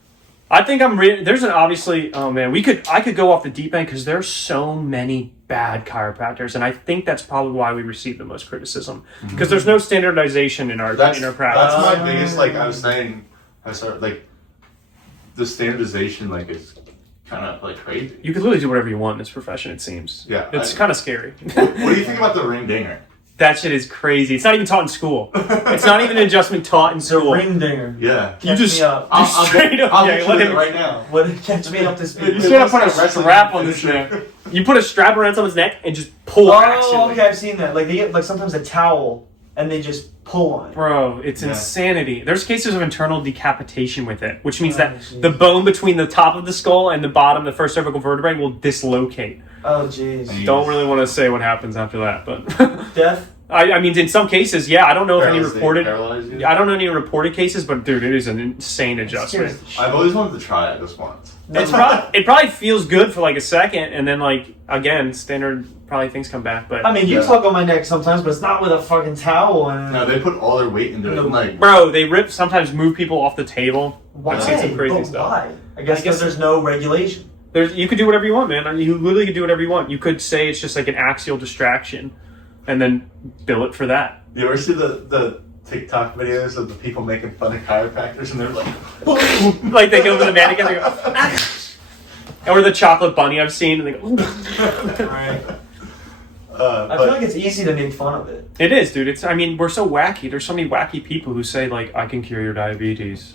I think there's an obviously. Oh man, I could go off the deep end because there's so many bad chiropractors, and I think that's probably why we receive the most criticism because there's no standardization in our practice. That's my biggest. Like I was saying, I started like the standardization like is kind of like crazy. You could literally do whatever you want in this profession. It seems. Yeah, it's kind of scary. What do you think about the ring dinger? That shit is crazy. It's not even taught in school. It's not even an adjustment taught in It's a school. ring dinger. Yeah, Catch me up. I'll straight up. I'll Yeah, get let you him- it right now. What? Catch me up to speed. You should have put a strap on this neck. You put a strap around someone's neck and just pull action. Oh, okay, I've seen that. Like they get like sometimes a towel and they just pull on it. Bro, it's Yeah. insanity. There's cases of internal decapitation with it, which means that jeez. the bone between the top of the skull and the bottom, the first cervical vertebrae, will dislocate. Oh, jeez. And Don't really want to say what happens after that, but Death? I mean, in some cases, yeah. I don't know if any reported. Paralyze you? I don't know any reported cases, but dude, it is an insane adjustment. Scares the shit. I've always wanted to try it just once. It probably feels good for like a second, and then like again, standard probably things come back. But I mean, you Yeah. tug on my neck sometimes, but it's not with a fucking towel. And No, they put all their weight into it. And like, bro, they sometimes move people off the table. why? I've seen some crazy But stuff. why? I guess because there's no regulation. You could do whatever you want, man. You literally could do whatever you want. You could say it's just like an axial distraction, and then bill it for that. you ever see the TikTok videos of the people making fun of chiropractors and they're like, Like they go to the mannequin, they go, or the chocolate bunny I've seen, and they go. Right. I but feel like it's easy to make fun of it. It is, dude. I mean, we're so wacky. There's so many wacky people who say like, "I can cure your diabetes."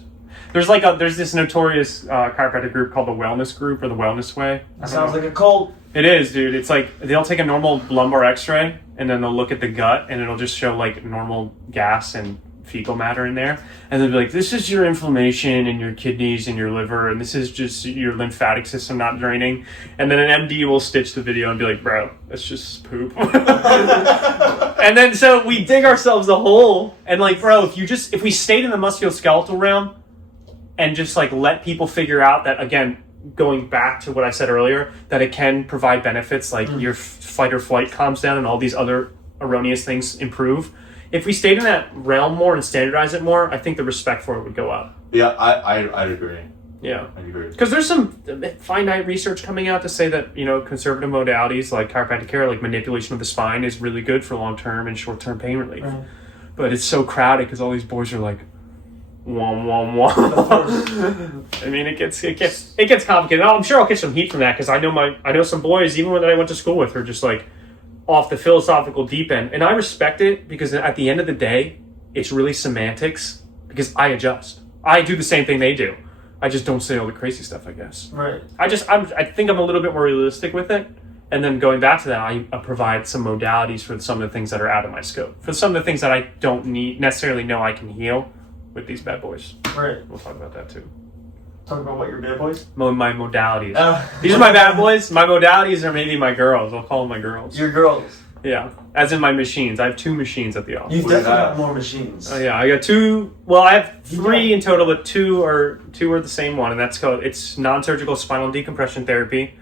There's this notorious chiropractic group called the Wellness Group or the Wellness Way. It sounds like a cult. It is, dude. It's like they'll take a normal lumbar X-ray and then they'll look at the gut and it'll just show like normal gas and fecal matter in there, and they'll be like, "This is your inflammation in your kidneys and your liver, and this is just your lymphatic system not draining." And then an MD will stitch the video and be like, "Bro, that's just poop." And then so we dig ourselves a hole, and like, bro, if we stayed in the musculoskeletal realm and just like let people figure out that, again, going back to what I said earlier, that it can provide benefits like your fight or flight calms down and all these other erroneous things improve. If we stayed in that realm more and standardize it more, I think the respect for it would go up. yeah, I agree. Yeah. I agree. Because there's some finite research coming out to say that, conservative modalities like chiropractic care, like manipulation of the spine, is really good for long-term and short-term pain relief. Right. But it's so crowded because all these boys are like, wom wom wom. I mean, it gets complicated. I'm sure I'll get some heat from that because I know some boys, even when I went to school with, are just like off the philosophical deep end, and I respect it because at the end of the day, it's really semantics. Because I adjust, I do the same thing they do. I just don't say all the crazy stuff, I guess. Right. I think I'm a little bit more realistic with it. And then going back to that, I provide some modalities for some of the things that are out of my scope. For some of the things that I don't necessarily know I can heal with these bad boys. Right. We'll talk about that too. Talk about what your bad boys? My modalities. These are my bad boys. My modalities are maybe my girls. I'll call them my girls. Your girls. Yeah. As in my machines. I have 2 machines at the office. You've What is definitely that? got more machines. Oh yeah, I got 2. Well, I have 3 in total, but 2 are the same one, and that's called non-surgical spinal decompression therapy,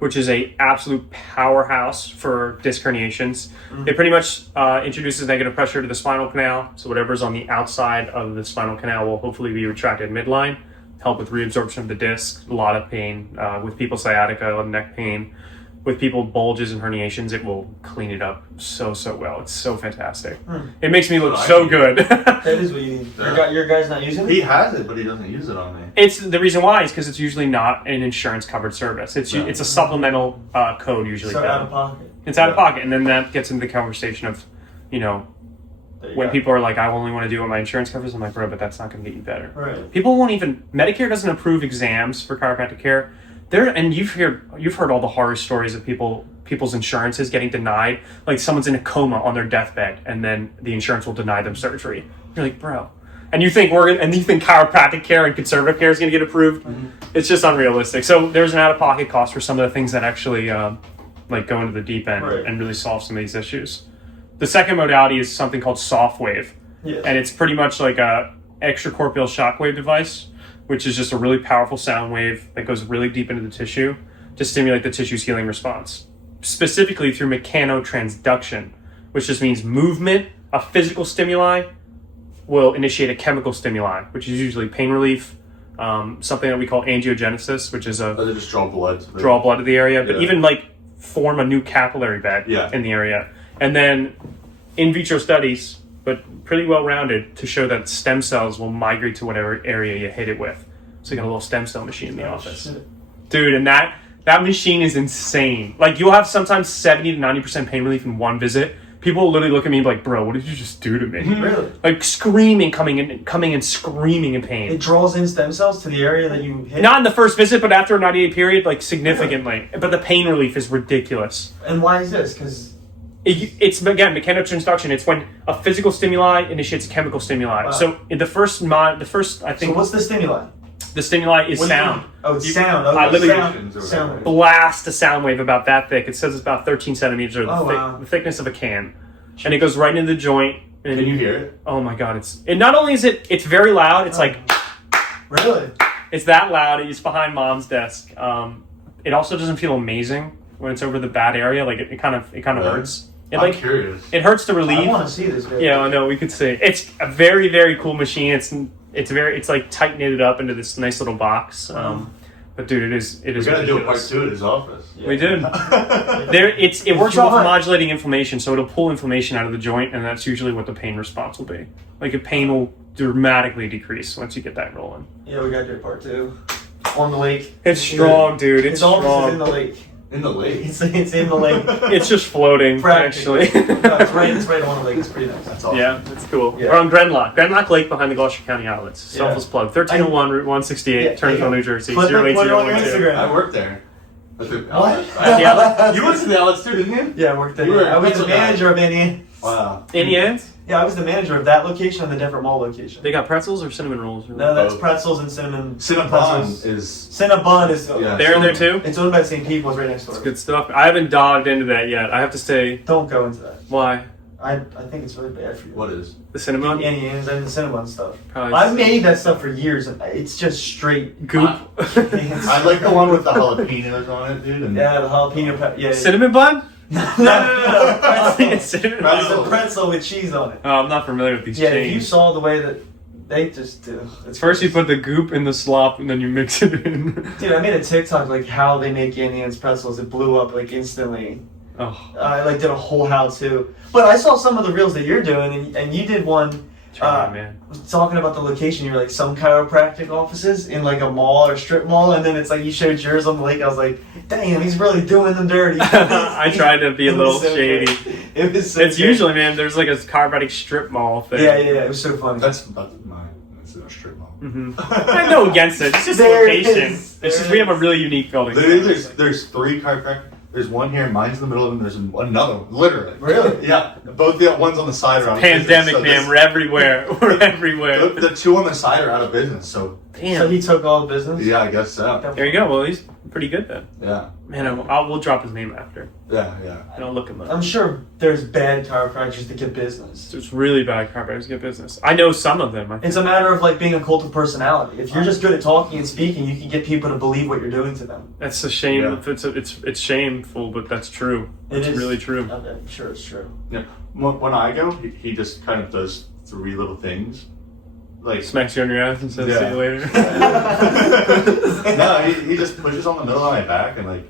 which is a absolute powerhouse for disc herniations. It pretty much introduces negative pressure to the spinal canal, so whatever's on the outside of the spinal canal will hopefully be retracted midline. help with reabsorption of the disc, a lot of pain. With people sciatica, neck pain. With people bulges and herniations, it will clean it up so well. It's so fantastic. It makes me look so good. That is what you need. Your guy's not using it? He has it, but he doesn't use it on me. It's the reason why is because it's usually not an insurance covered service. It's a supplemental code usually. So out of pocket. It's out of pocket, and then that gets into the conversation of, when people are like, I only want to do what my insurance covers. I'm like, bro, but that's not going to get you better. Right. People won't even. Medicare doesn't approve exams for chiropractic care. And you've heard all the horror stories of people's insurances getting denied. Like someone's in a coma on their deathbed, and then the insurance will deny them surgery. You're like, bro, and you think chiropractic care and conservative care is going to get approved? Mm-hmm. It's just unrealistic. So there's an out-of-pocket cost for some of the things that actually go into the deep end and really solve some of these issues. The second modality is something called soft wave, and it's pretty much like a extracorporeal shockwave device, which is just a really powerful sound wave that goes really deep into the tissue to stimulate the tissue's healing response, specifically through mechanotransduction, which just means movement. A physical stimuli will initiate a chemical stimuli, which is usually pain relief, something that we call angiogenesis, which is they just draw blood to the area, but even form a new capillary bed in the area. And then in vitro studies, but pretty well rounded, to show that stem cells will migrate to whatever area you hit it with. So you got a little stem cell machine in the office. Shit. Dude, and that machine is insane. Like, you'll have sometimes 70 to 90% pain relief in one visit. People will literally look at me like, bro, what did you just do to me? Really? Like screaming, coming and screaming in pain. It draws in stem cells to the area that you hit? Not in the first visit, but after a 90-day period, significantly. But the pain relief is ridiculous. And why is this? Because it's, again, mechanotransduction. It's when a physical stimuli initiates a chemical stimuli. Wow. So in the first, I think. So what's the stimuli? The stimuli is sound. It's sound. I literally sound. Blast a sound wave about that thick. It says it's about 13 centimeters, or the thickness of a can. And it goes right into the joint. And can you hear it? Oh my god! Not only is it's very loud. It's really. It's that loud. It's behind mom's desk. It also doesn't feel amazing when it's over the bad area. Like it kind of hurts. I'm curious. It hurts to relieve. I want to see this video. Yeah, I know. We could see. It's a very, very cool machine. It's tight knitted up into this nice little box. But dude, it is. We gotta do a part 2 at his office. Yeah. We did. It works off modulating inflammation, so it'll pull inflammation out of the joint, and that's usually what the pain response will be. Like, the pain will dramatically decrease once you get that rolling. Yeah, we gotta do a part 2 on the lake. It's strong, dude. It's strong. His office is in the lake. In the lake? It's in the lake. It's just floating, actually. No, it's right on the lake. It's pretty nice. That's awesome. Yeah, it's cool. Yeah. We're on Grenlock Lake behind the Gloucester County outlets. Selfless plug. 1301 Route 168, Turnerville, New Jersey. Put it on your 08012. I worked there. What? You went to the outlets too, didn't you? Yeah, I worked there. I was the manager of Indiana. Wow. Indiana's? Yeah, I was the manager of that location and the different mall location. They got pretzels or cinnamon rolls? No, that's pretzels and cinnamon. Cinnabon is. Yeah. They're in there too? It's owned by the same people. It's right next door. It's good stuff. I haven't dogged into that yet. I have to say. Don't go into that. Why? I think it's really bad for you. What is? The cinnamon? Indiana's and the cinnamon stuff. Probably I've made that stuff for years. And it's just straight goop. I like the one with the jalapenos on it, dude. Yeah, the jalapeno. Yeah. Cinnamon bun? No. It's a pretzel with cheese on it. Oh, I'm not familiar with these chains. chains. If you saw the way that they just do. First you put the goop in the slop and then you mix it in. Dude, I made a TikTok how they make Indiana's pretzels. It blew up instantly. Oh. I did a whole how-to. But I saw some of the reels that you're doing, and you did one man. talking about the location. You're some chiropractic offices in a mall or strip mall, and then it's you showed yours on the lake. I was like, damn, he's really doing them dirty. I tried to be a little shady. It was so It's usually, man, there's a chiropractic strip mall thing. Yeah, it was so funny. That's mine. It's in a strip mall. Mm-hmm. I know against it. It's just location. It's just we have a really unique building. There's 3 chiropractic. There's one here, mine's in the middle of them, there's another, literally. Really? Yeah. Both the ones on the side are out of pandemic, business. Man, we're everywhere. We're everywhere. The 2 on the side are out of business, so. Damn. So he took all the business? Yeah, I guess so. There you go. Well, he's pretty good then. Yeah. Man, we'll drop his name after. Yeah. I don't look him up. I'm sure there's bad chiropractors that get business. It's really bad chiropractors that get business. I know some of them. It's a matter of being a cult of personality. If you're just good at talking and speaking, you can get people to believe what you're doing to them. That's a shame. Yeah. It's shameful, but that's true. It's really true. I'm sure it's true. Yeah. When I go, he just kind of does 3 little things. like Smacks you on your ass and says, Yeah. see you later. no, he just pushes on the middle of my back and like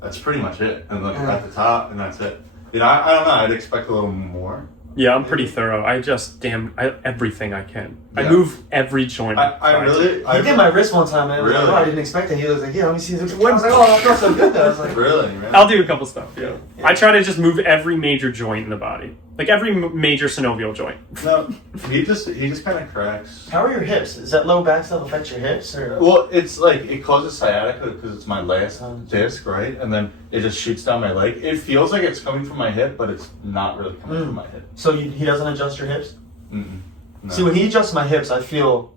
that's pretty much it. And like at the top and that's it. You know, I don't know. I'd expect a little more. Yeah, I'm pretty thorough. I just everything I can. I Yeah. move every joint. I really. He did my wrist one time, man. I was like, Really? oh, I didn't expect it. He was like, yeah, let me see this. I was like, oh, that feels so good though. I was like, Really, man. I'll do a couple stuff. Yeah. Yeah. I try to just move every major joint in the body, like every major synovial joint. No, he just kind of cracks. how are your hips? Is that low back stuff affect your hips or? Well, it's like it causes sciatica because it's my last disc, right? And then it just shoots down my leg. It feels like it's coming from my hip, but it's not really coming from my hip. So he doesn't adjust your hips? Mm-mm. No. See, when he adjusts my hips, I feel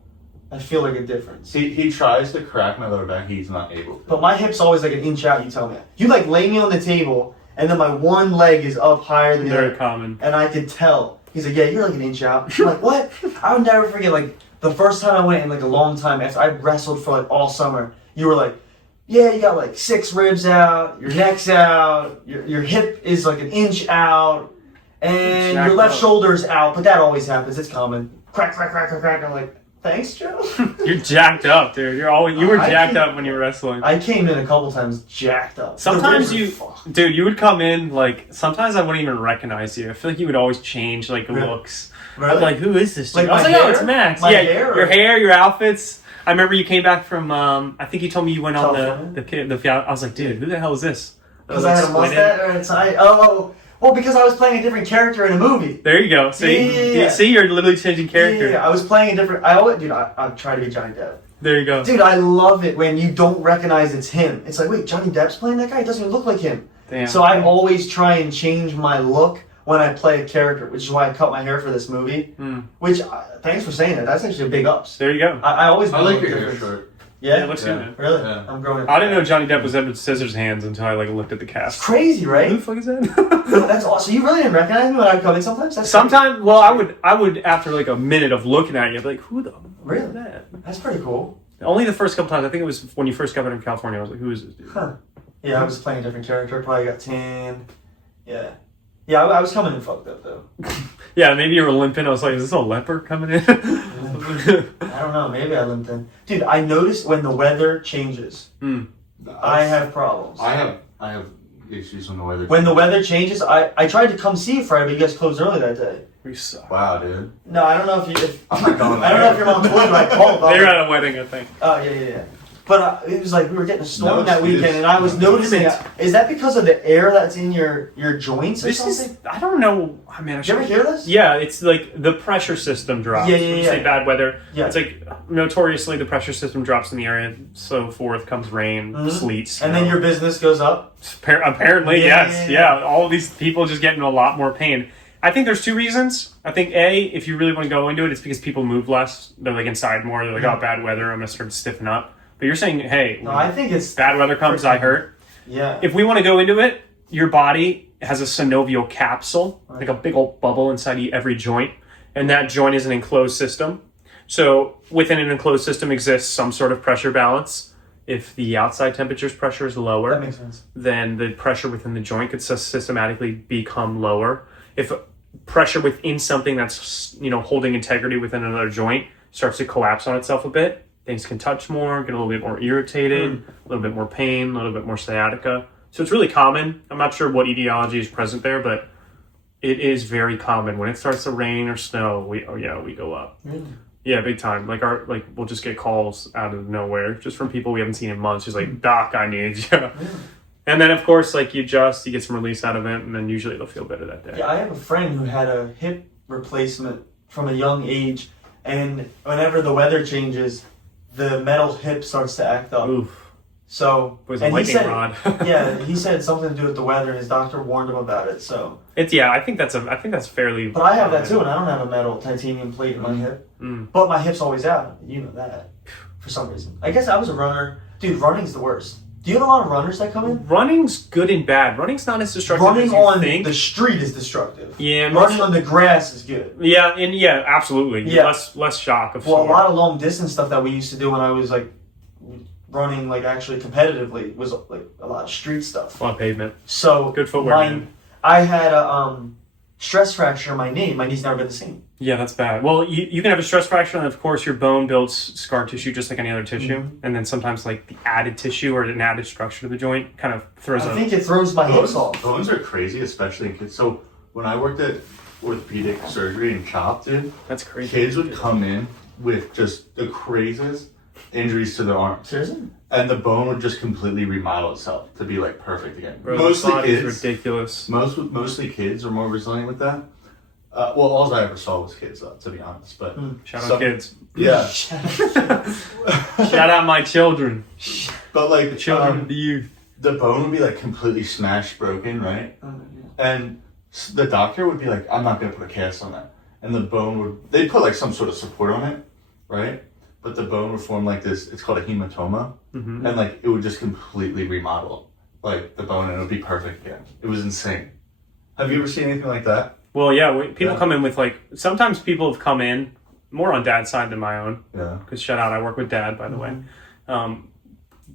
like a difference. He tries to crack my lower back. He's not able to. But my hip's always like an inch out. You tell me. You like lay me on the table, and then my one leg is up higher than the Very other, common. and I could tell. He's like, yeah, you're like an inch out. I'm like, what? I would never forget. Like the first time I went in like a long time after I wrestled for like all summer. You were like, yeah, you got like 6 ribs out, your neck's out, your hip is like an inch out, and your Jacked left up. shoulder's out. But that always happens. It's common. Crack, crack, crack, crack, crack. I'm like, thanks, Joe. You're jacked up, dude. You were I jacked can't- up when you were wrestling. I came in a couple times jacked up. Sometimes The ribs you, were fucked. dude, you would come in like sometimes I wouldn't even recognize you. I feel like you would always change like Really? looks. Really? I'm like, who is this? Like Dude? I was my like, oh, hair? it's Max. My Yeah, hair, your or- hair, your outfits. I remember you came back from. I think you told me you went on California? the. I was like, dude, who the hell is this? Because I had a mustache or it's well, because I was playing a different character in a movie. There you go. See, Yeah. see, you're literally changing character. Yeah, I was playing a different. I try to be Johnny Depp. There you go. Dude, I love it when you don't recognize it's him. It's like, wait, Johnny Depp's playing that guy? He doesn't even look like him. Damn. So I always try and change my look when I play a character, which is why I cut my hair for this movie. Which, thanally, for saying that. That's actually a big ups. There you go. I always I like know your the hair difference. short. Yeah, It looks Yeah. good, man. really. Yeah. I'm growing. I didn't know Johnny Depp was Edward Scissorhands until I like looked at the It's cast. crazy, Who right? the fuck is that? That's awesome. So you really didn't recognize me when I come in sometimes? That's Sometimes, well, I would after like a minute of looking at you, I'd be like, who the Really? is that? That's pretty cool. Only the first couple times. I think it was when you first got out in California. I was like, who is this dude? Huh. Yeah, I was playing a different character. Probably got tan. Yeah. Yeah, I was coming in fucked up, though. Yeah, maybe you were limping. I was like, is this a leper coming in? I don't know. Maybe I limped in. Dude, I noticed when the weather changes, I have problems. I have issues when the weather. When the weather changes, I tried to come see you Friday, but you guys closed early that day. We suck. Wow, dude. No, I don't know if I'm not going I don't know if your mom told you I called. But They were at a wedding, I think. oh, yeah. But it was like we were getting a storm No that excuse. weekend, and I was No noticing. Is that because of the air that's in your joints or This something? is, I don't know. I mean, I Did you ever hear this? Yeah, it's like the pressure system drops. Yeah, When you say bad weather, Yeah. it's like notoriously the pressure system drops in the area. So forth comes rain, sleet, And then your business goes up. Apparently, Yeah, yes. yeah. Yeah, all of these people just get in a lot more pain. I think there's 2 reasons. I think A, if you really want to go into it, it's because people move less. They're like inside more. They're like, oh, bad weather, I'm going to start to stiffen up. But you're saying, hey, No, I think it's bad weather comes, I hurt. Yeah. If we want to go into it, your body has a synovial capsule, like a big old bubble inside every joint. And that joint is an enclosed system. So within an enclosed system exists some sort of pressure balance. If the outside temperature's pressure is lower, That makes sense. then the pressure within the joint could systematically become lower. If pressure within something that's holding integrity within another joint starts to collapse on itself a bit, things can touch more, get a little bit more irritated, a little bit more pain, a little bit more sciatica. So it's really common. I'm not sure what etiology is present there, but it is very common. When it starts to rain or snow, we go up. Really? Yeah, big time. We'll just get calls out of nowhere just from people we haven't seen in months. Just like, Doc, I need you. And then, of course, you get some release out of it, and then usually they'll feel better that day. Yeah, I have a friend who had a hip replacement from a young age, and whenever the weather changes, the metal hip starts to act up. Oof. So, It was a and he lightning said, rod. yeah, he said something to do with the weather, and his doctor warned him about it. So, I think that's fairly. but I have that too, and I don't have a metal titanium plate in my hip. But my hip's always out. You know that, for some reason. I guess I was a runner. Dude, running's the worst. Do you have a lot of runners that come in? Running's good and bad. Running's not as destructive Running as you on think. the street is destructive. Yeah, Running on the grass is good. Yeah, absolutely. Yeah. Less shock of Well, a sore. lot of long distance stuff that we used to do when I was running actually competitively was a lot of street stuff. A lot of pavement. So Good footwear, man. I had a stress fracture in my knee. My knee's never been the same. Yeah, that's bad. Well, you can have a stress fracture, and of course, your bone builds scar tissue just like any other tissue. And then sometimes, like, the added tissue or an added structure to the joint kind of throws I think it throws my hips off. Bones are crazy, especially in kids. So when I worked at orthopedic surgery in CHOP, dude, That's crazy. kids would come in with just the craziest injuries to their arms. Seriously? And the bone would just completely remodel itself to be like perfect again. Bro, Mostly the body's kids. ridiculous. Mostly kids are more resilient with that. Well, all I ever saw was kids, to be honest. But Shout out kids. yeah. Shout out my children. But like The children of the youth. the bone would be like completely smashed, broken, right? And the doctor would be like, "I'm not gonna put a cast on that." And the bone would, they'd put like some sort of support on it, right? But the bone would form like this. It's called a hematoma, and like it would just completely remodel, like the bone, and it would be perfect again. It was insane. Have you ever seen anything like that? Well, yeah, people come in with, like, sometimes people have come in, more on dad's side than my own. Yeah. Because shout out, I work with dad, by the way.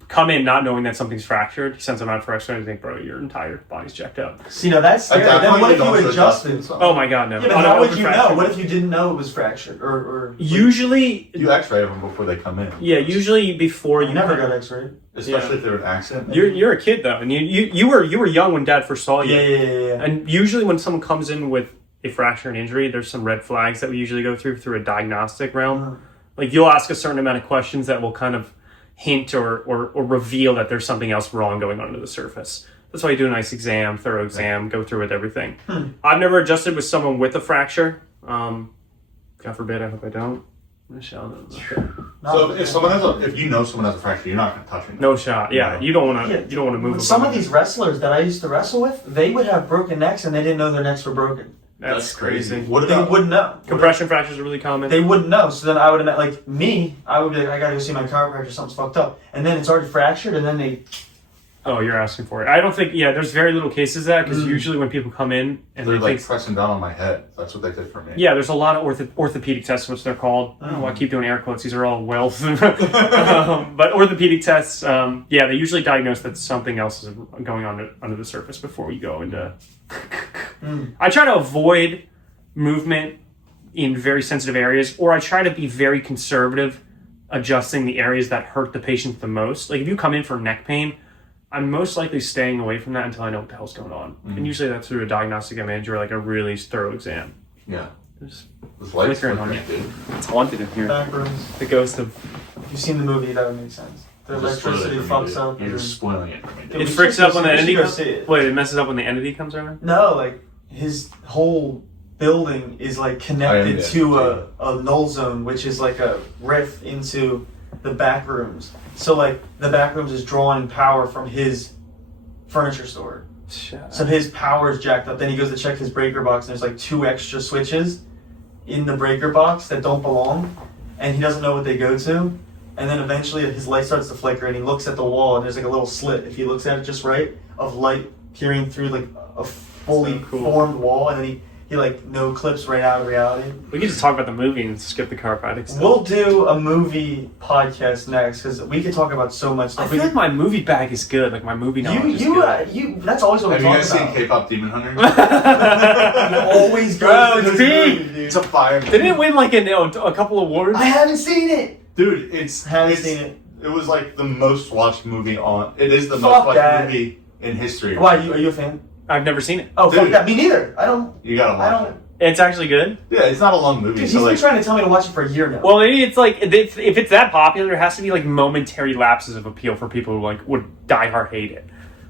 Come in not knowing that something's fractured. He sends them out for x-ray and they think, bro, your entire body's jacked up. See, now that's scary. Then what if you adjusted? Oh my god, no. Yeah, but how would you know? What if you didn't know it was fractured? Or Usually, You X-ray them before they come in. yeah, usually before you you never got X-rayed. Especially if they're an accident. You're a kid though, and you were young when dad first saw you. Yeah. And usually when someone comes in with a fracture and injury, there's some red flags that we usually go through a diagnostic realm. Like, you'll ask a certain amount of questions that will kind of hint or reveal that there's something else wrong going on under the surface. That's why you do a nice exam, thorough exam, go through with everything. I've never adjusted with someone with a fracture. God forbid, I hope I don't. No shot. So if you know someone has a fracture, you're not going to touch them. No shot. Yeah, you don't want to move. Some of these wrestlers that I used to wrestle with, they would have broken necks and they didn't know their necks were broken. That's crazy. What They about wouldn't know. Compression fractures are really common. They wouldn't know. So then I would have met, like me, I would be like, I gotta go see my chiropractor, something's fucked up. And then it's already fractured, and then they. Oh, you're asking for it. I don't think, there's very little cases of that, because usually when people come in and they're they like think, pressing down on my head? That's what they did for me. yeah, there's a lot of orthopedic tests, which they're called. I don't know why I keep doing air quotes. These are all but orthopedic tests, they usually diagnose that something else is going on under the surface before we go into. I try to avoid movement in very sensitive areas, or I try to be very conservative adjusting the areas that hurt the patient the most. Like, if you come in for neck pain, I'm most likely staying away from that until I know what the hell's going on. And usually that's through a diagnostic image or like a really thorough exam. Yeah. Just This light's flickering on flickering, you. dude. It's haunted in here. Back rooms. The ghost of... If you've seen the movie, that would make sense. The Just spoil it electricity for me, fucks dude. up. You're and just spoiling it for me, dude. we It should freaks go up when see- the we should entity go comes... see it. Wait, it messes up when the entity comes around? No, like his whole building is like connected to a null zone, which is like a rift into the back rooms. So like the back rooms is drawing power from his furniture store. So his power is jacked up. Then he goes to check his breaker box, and there's like 2 extra switches in the breaker box that don't belong, and he doesn't know what they go to. And then eventually his light starts to flicker, and he looks at the wall, and there's like a little slit, if he looks at it just right, of light peering through like a fully formed wall, and then he like no clips right out of reality. We can just talk about the movie and skip the chiropractic stuff. We'll do a movie podcast next, because we could talk about so much I stuff. feel like my movie bag is good. Like, my movie knowledge is good. You. That's always what Have we you talk guys about. seen K-pop Demon Hunters? You always go Bro, to it's this big. movie, dude. It's a fire. Didn't it win like a couple awards? I haven't seen it. Dude, Haven't seen it. It was like the most watched movie on. It is the Fuck most watched that. movie in history. Why? Are you a fan? I've never seen it. Oh, fuck Dude. that. Me neither. I don't. You gotta I watch don't. it. It's actually good. Yeah, it's not a long movie. Dude, he's so been like, trying to tell me to watch it for a year now. Well, maybe it's like, if it's that popular, there has to be like momentary lapses of appeal for people who like would die hard hate it.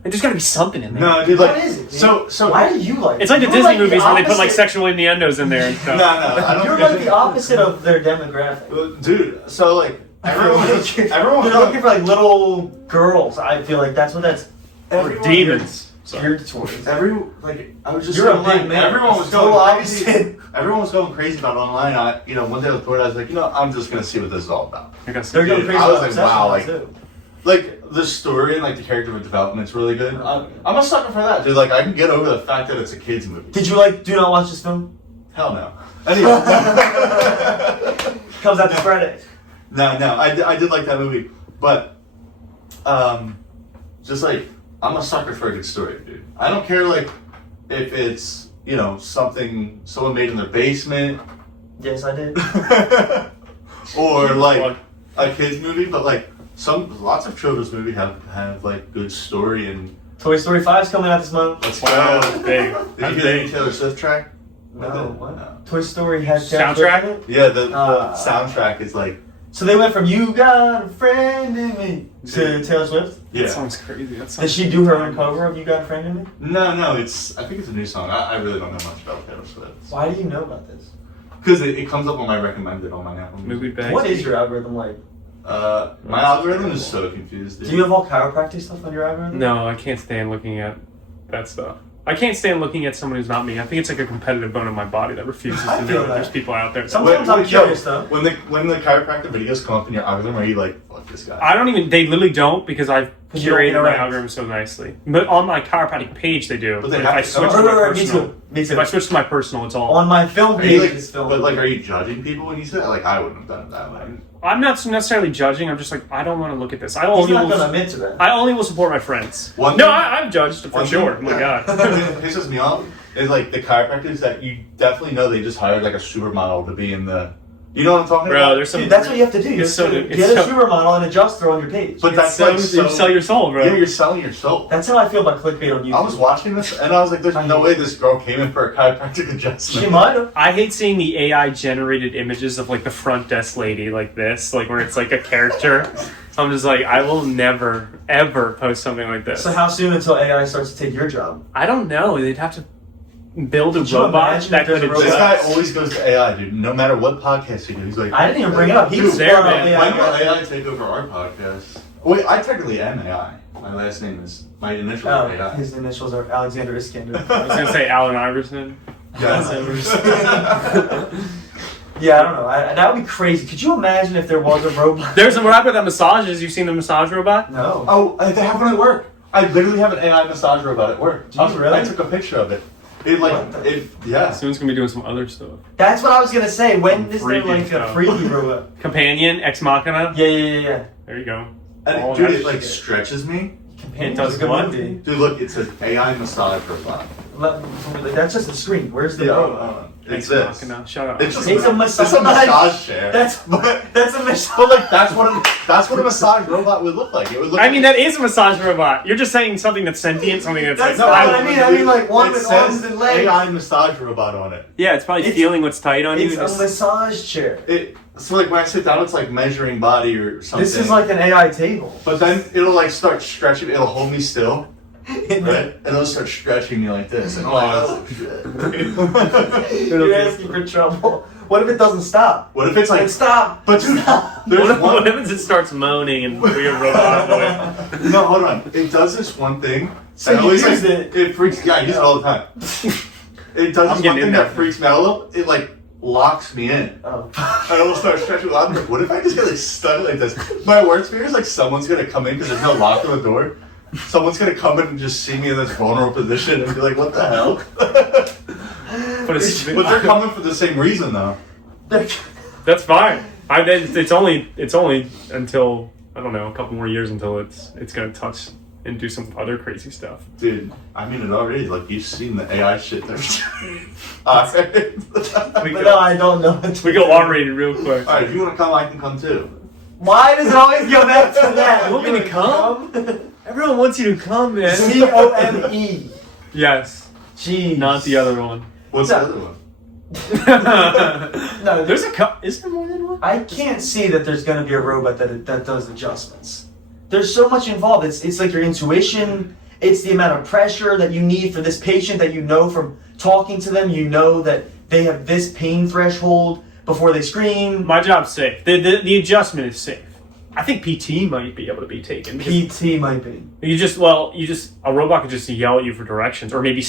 Like, there's gotta be something in there. no, dude, what like, is it? Dude? so why do you like? It's like the You're Disney movies where they put like opposite- sexual innuendos in there and no, stuff. I don't. You're think like the opposite of their demographic. dude. So like, everyone was You're looking for like little girls. I feel like that's what that's Or demons. geared towards. I was just You're a online. big man. Everyone was It's total going opposite. crazy. Everyone was going crazy about online. One day I was bored. I was like, I'm just gonna see what this is all about. I guess They're going Dude, crazy I was about like, wow, obsession like- too. Like the story and like the character development's really good. I'm a sucker for that, dude. Like I can get over the fact that it's a kids movie. Did you like do not watch this film? Hell no. Anyway, Comes out this Friday. no, I did like that movie, but just like I'm a sucker for a good story, dude. I don't care like if it's you know, someone made in their basement, Yes, I did. or like a kids movie. But like lots of children's movies have like good story and. Toy Story 5's coming out this month. Let's Wow, go. that's big. Did That's you get any big. Taylor Swift track? No, what? No. Toy Story has Taylor Soundtrack? Swift in it? Yeah, the soundtrack is like. So they went from "You Got a Friend in Me" to Taylor Swift. Yeah. That sounds crazy. That Did sounds she do her own cover of "You Got a Friend in Me"? No, I think it's a new song. I really don't know much about Taylor Swift. Why do you know about this? Because it comes up on my recommended on my Apple movie Music. bag. What is your algorithm like? My algorithm is so confused. Dude. Do you have all chiropractic stuff on your algorithm? No, I can't stand looking at that stuff. I can't stand looking at someone who's not me. I think it's like a competitive bone in my body that refuses I to feel know that that. there's people out there. Sometimes I'm curious though. When the chiropractor videos come up in your algorithm, are you like, fuck this guy? I don't even. They literally don't because I've 'Cause you don't curated my interact. algorithm so nicely. But on my chiropractic page, they do. But they if have I to switch come to up. my Me personal, too. Me if I too. switch to my personal, it's all. On my film Are page, you like, it's filmed. but like, are you judging people when you say that? Like, I wouldn't have done it that way. I'm not necessarily judging. I'm just like I don't want to look at this. He's not gonna admit to that. I only will support my friends. One No, thing- I've judged for One sure. thing Oh my god. that pisses me off is like the chiropractors that you definitely know they just hired like a supermodel to be in the. You know what I'm talking Bro, about? there's some. Dude, that's what you have to do. You have It's so- to it's get a so- supermodel and adjust her on your page. But that's so, like so. you sell your soul, bro. Yeah, you're selling your soul. That's how I feel about clickbait on YouTube. I was watching this and I was like, "There's no way this girl came in for a chiropractic adjustment." She might have. I hate seeing the AI generated images of like the front desk lady like this, like where it's like a character. So I'm just like, I will never ever post something like this. So how soon until AI starts to take your job? I don't know. They'd have to build a Could you robot imagine that if there's could a This robot? adjust. guy always goes to AI, dude. No matter what podcast you do, he's like, I didn't even bring it up. He Dude, was there, there, man. AI. when will AI take over our podcast? Wait, I technically am AI. My last name is my initials Oh, are AI. his initials are Alexander Iskander. I was gonna say Allen Iverson. Yeah, I don't know. That would be crazy. Could you imagine if there was a robot? There's a robot that massages. You seen the massage robot? No. Oh, they have one at work. I literally have an AI massage robot at work. Do you really? I took a picture of it. It yeah. Soon's gonna be doing some other stuff. That's what I was gonna say. When is there Freaking like a stuff. freaky robot? Companion, Ex Machina. Yeah. There you go. And All dude, that it like shit. stretches me. Companion does was a good what? movie. Dude, look, it's an AI massage robot. That's just the screen. Where's the robot? It's Ex this. Machina. Shut up. It's just It's a It's a massage. massage chair. That's but a mission. but like that's what a massage robot would look like. It would look. I mean, like that is a massage robot. You're just saying something that's sentient, something that's That's like. not what I mean. I mean like one it with says arms and legs. AI massage robot on it. Yeah, it's probably It's- feeling what's tight on you. It's a Just- massage chair. So like when I sit down, it's like measuring body or something. This is like an AI table. But then it'll like start stretching. It'll hold me still, You're right? And it'll start stretching me like this. And I'm like, oh shit. asking for trouble. What if it doesn't stop? What if it's like? Like, stop. But dude, Stop. there's What one. if it starts moaning in weird robot voice? No, hold on. It does this one thing. So that you always, use like, it. It freaks. Yeah, I use it all the time. It does I'm this getting one in thing there. that freaks me out a little. It like locks me in. Oh. And it'll start stretching. I'm like, what if I just get like stuck like this? My worst fear is like someone's gonna come in because there's no lock on the door. Someone's gonna come in and just see me in this vulnerable position and be like, what the hell? But it's, But they're coming for the same reason though. that's fine. It's only until I don't know a couple more years until it's gonna touch and do some other crazy stuff. Dude, I mean it already. Like you've seen the AI shit they're Alright. But no, I don't know. We go R-rated real quick. Alright, if you wanna come, I can come too. Why does it always go back to that? You want me to come? Everyone wants you to come, man. COME. Yes, Jeez. not the other one. What's the other one? No, There's is there more than one? I can't see that there's going to be a robot that does adjustments. There's so much involved. It's like your intuition. It's the amount of pressure that you need for this patient that you know from talking to them. You know that they have this pain threshold before they scream. My job's safe. The adjustment is safe. I think PT might be able to be taken. because PT might be. a robot could just yell at you for directions, or maybe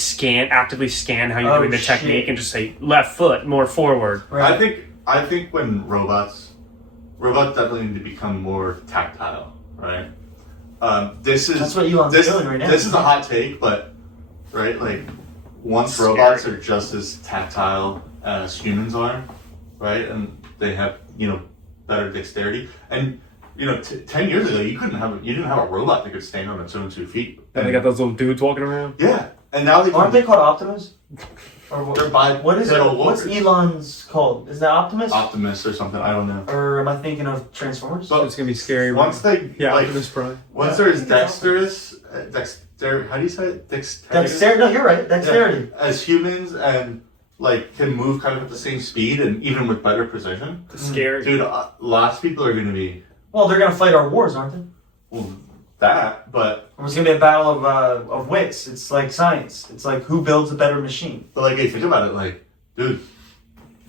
actively scan how you're doing the shit. technique, and just say left foot, more forward. Right. I think when robots definitely need to become more tactile, right? This is That's what Elon's doing right now. This is a hot take, but right, like once Scary. robots are just as tactile as humans are, right, and they have better dexterity, and 10 years ago you didn't have a robot that could stand on its own 2 feet. And they got those little dudes walking around. Yeah, and now they Aren't they called Optimus? Or what, They're bipedal what is it? What's walkers. Elon's called? Is that Optimus? Optimus or something. I don't know. Or am I thinking of Transformers? But It's gonna be scary. once they yeah, like, Optimus Prime. once Yeah. they're dexterous, how do you say it? Dexterity. No, you're right. Dexterity. Yeah. As humans and like can move kind of at the same speed and even with better precision. It's scary. Dude, lots of people are going to be Well, they're gonna fight our wars, aren't they? well, that, but It's gonna be a battle of wits. It's like science. It's like who builds a better machine. like if you think about it, like, dude,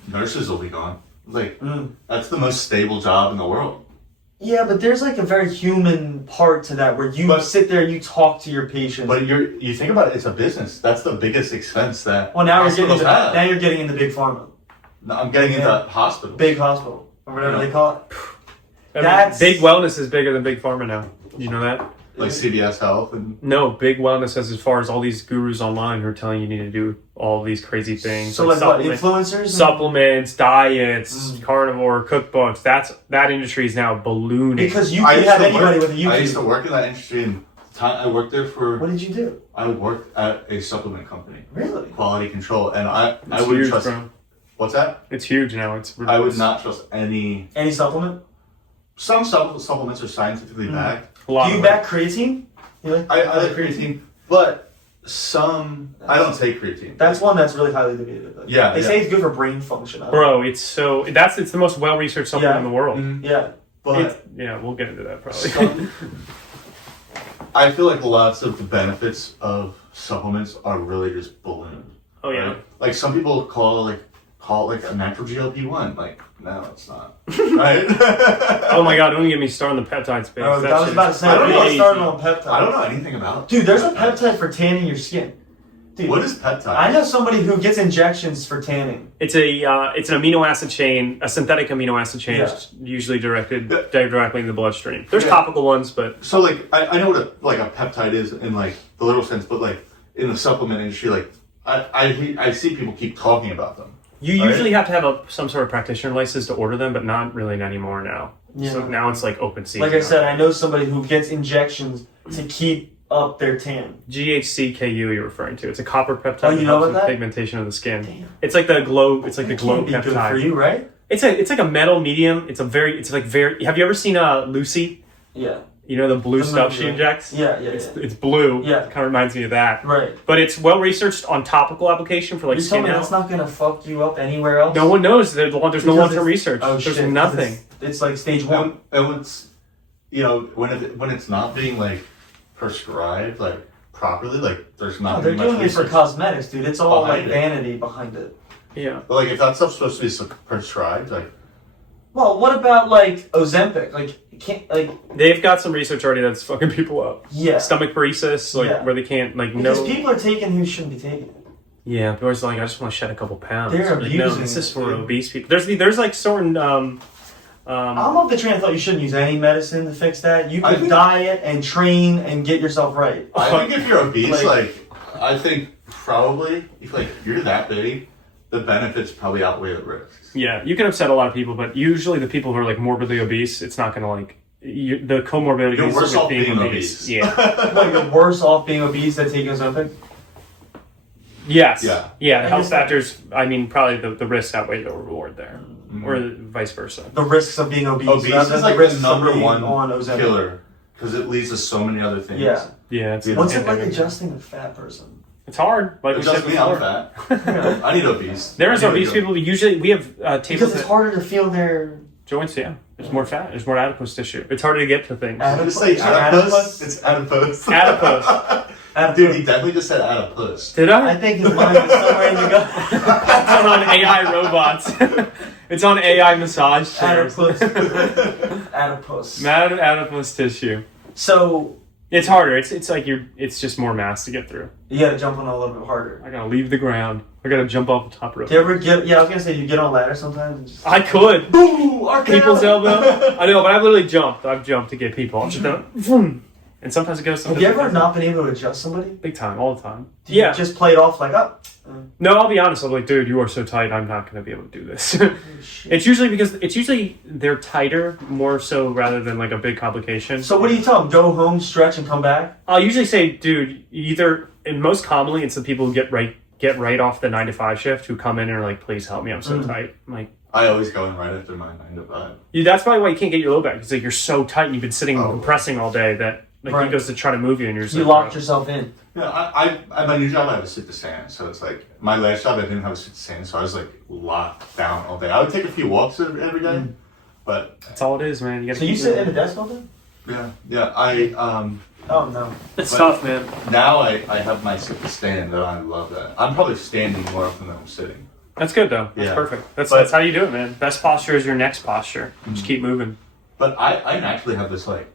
nurses will be gone. Like that's the most stable job in the world. Yeah, but there's like a very human part to that where you sit there and you talk to your patients. But you think about it, it's a business. That's the biggest expense that well, now hospitals have. now you're getting into big pharma, No, I'm getting into hospitals. big hospital or whatever they call it. I mean, That's- big wellness is bigger than big pharma now. You know that? Like CVS Health and No, big wellness as far as all these gurus online who are telling you need to do all these crazy things. So like what, influencers? Supplements, diets, carnivore, cookbooks. That industry is now ballooning. Because you can have anybody with a YouTube. I used to work in that industry and I worked there for. What did you do? I worked at a supplement company, Really? quality control, and I It's wouldn't huge, trust. bro. What's that? It's huge now. It's I would not trust any. Any supplement? Some supplements are scientifically backed. a lot Do you of back creatine? You like? I like creatine, but some I don't take creatine. That's one that's really highly debated. Like, Yeah, They yeah. say it's good for brain function. I don't Bro, it's the most well researched supplement Yeah. in the world. Mhm. know. Yeah. But Yeah, we'll get into that probably. Some- I feel like lots of the benefits of supplements are really just ballooned. Oh yeah. Right? Like some people call it like a natural GLP-1. Like no, it's not. Right? Oh my god, don't get me started on the peptide space. Oh, That I was shit about to is say, I don't know crazy. started on peptides. I don't know anything about. Dude, there's a peptide for tanning your skin. Dude, What is peptide? I know somebody who gets injections for tanning. It's it's an amino acid chain, a synthetic amino acid chain, Yeah. usually directly in the bloodstream. There's Yeah. topical ones, but So like I know what a peptide is in like the literal sense, but like in the supplement industry, like I see people keep talking about them. you Right. usually have to have some sort of practitioner license to order them, but not really anymore now. Yeah. So now it's like open season. Like I said, I know somebody who gets injections to keep up their tan. GHCKU you're referring to. It's a copper peptide Oh, you that know helps about with that? pigmentation of the skin. Damn. It's like the glow. It's like the That glow can't be good for peptide. you, right? It's like a metal medium. It's like very. Have you ever seen Lucy? Yeah. You know the blue The stuff movie, she right? injects. Yeah, It's blue. Yeah. It kind of reminds me of that. Right. But it's well researched on topical application for like You're skin telling me health. that's not gonna fuck you up anywhere else? No one knows. There's no Because long-term it's- research. Oh, There's shit, nothing. It's like stage one. And what's when it's not being like prescribed like properly, like there's not. No, they're really much doing it for research. cosmetics, dude. It's all like Behind it. vanity behind it. Yeah. But like if that stuff's supposed to be prescribed, like Well, what about like Ozempic? Like, you can't like They've got some research already that's fucking people up. yeah. Stomach paresis, like Yeah. where they can't like Because no. people are taking who shouldn't be taking it. Yeah, people are just like, I just want to shed a couple pounds. They're Like, no, abusing this is it, for dude. obese people. There's like certain I'm of the train of thought you shouldn't use any medicine to fix that. You I could think- diet and train and get yourself right. I think if you're obese, Like- I think probably if like you're that big, the benefits probably outweigh the risks. yeah, you can upset a lot of people, but usually the people who are like morbidly obese, it's not gonna like the comorbidities You're worse with off being obese. obese. Yeah. Like you're worse off being obese than taking Ozempic. Yes. Yeah. Yeah. The I health guess- factors. I mean, probably the risks outweigh the reward there, or vice versa. The risks of being obese. Obese rather than is like the risks the of number being one on Ozempic. killer because it leads to so many other things. Yeah. Yeah. It's What's it like pandemic. adjusting a fat person? It's hard. Like we said Just me, I'm before. fat. I need obese. There is I need obese to go. people. Usually, we have tables Because it's that harder to feel their joints. Yeah, there's more fat. There's more adipose tissue. It's harder to get to things. Did you say adipose? It's adipose. Adipose. Dude, he definitely just said adipose. Did I? I think his mind is somewhere in the gut. It's on AI robots. It's on AI massage chairs. Adipose. Adipose. Adipose tissue. So It's harder. It's like it's just more mass to get through. you gotta jump on a little bit harder. I gotta leave the ground. I gotta jump off the top rope. Do you ever get? Yeah, I was gonna say you get on a ladder sometimes. And just, I could. Ooh, RKO. People's elbow. I know, but I've literally jumped. I've jumped to get people. I'm just vroom. And sometimes it goes. Have you ever not been able to adjust somebody? Big time, all the time. Do you Yeah. just play it off like, oh. No, I'll be honest. I'm like, dude, you are so tight. I'm not going to be able to do this. It's usually they're tighter more so rather than like a big complication. So what do you tell them? Go home, stretch, and come back. I'll usually say, dude, either and most commonly it's the people who get right get right off the 9 to 5 shift who come in and are like, please help me, I'm so tight. I'm like, I always go in right after my 9 to 5. that's probably why you can't get your low back. It's like you're so tight and you've been sitting and compressing all day that like he goes to try to move you and you're just you locked yourself in. Yeah, I at my new job I have a sit to stand, so it's like my last job I didn't have a sit to stand, so I was like locked down all day. I would take a few walks every day, but that's all it is, man. You gotta So you sit at a desk all day? yeah. Oh no, it's tough, man. Now I have my sit to stand, and I love that. I'm probably standing more often than I'm sitting. That's good though. That's perfect. That's how you do it, man. Best posture is your next posture. Just keep moving. But I naturally have this like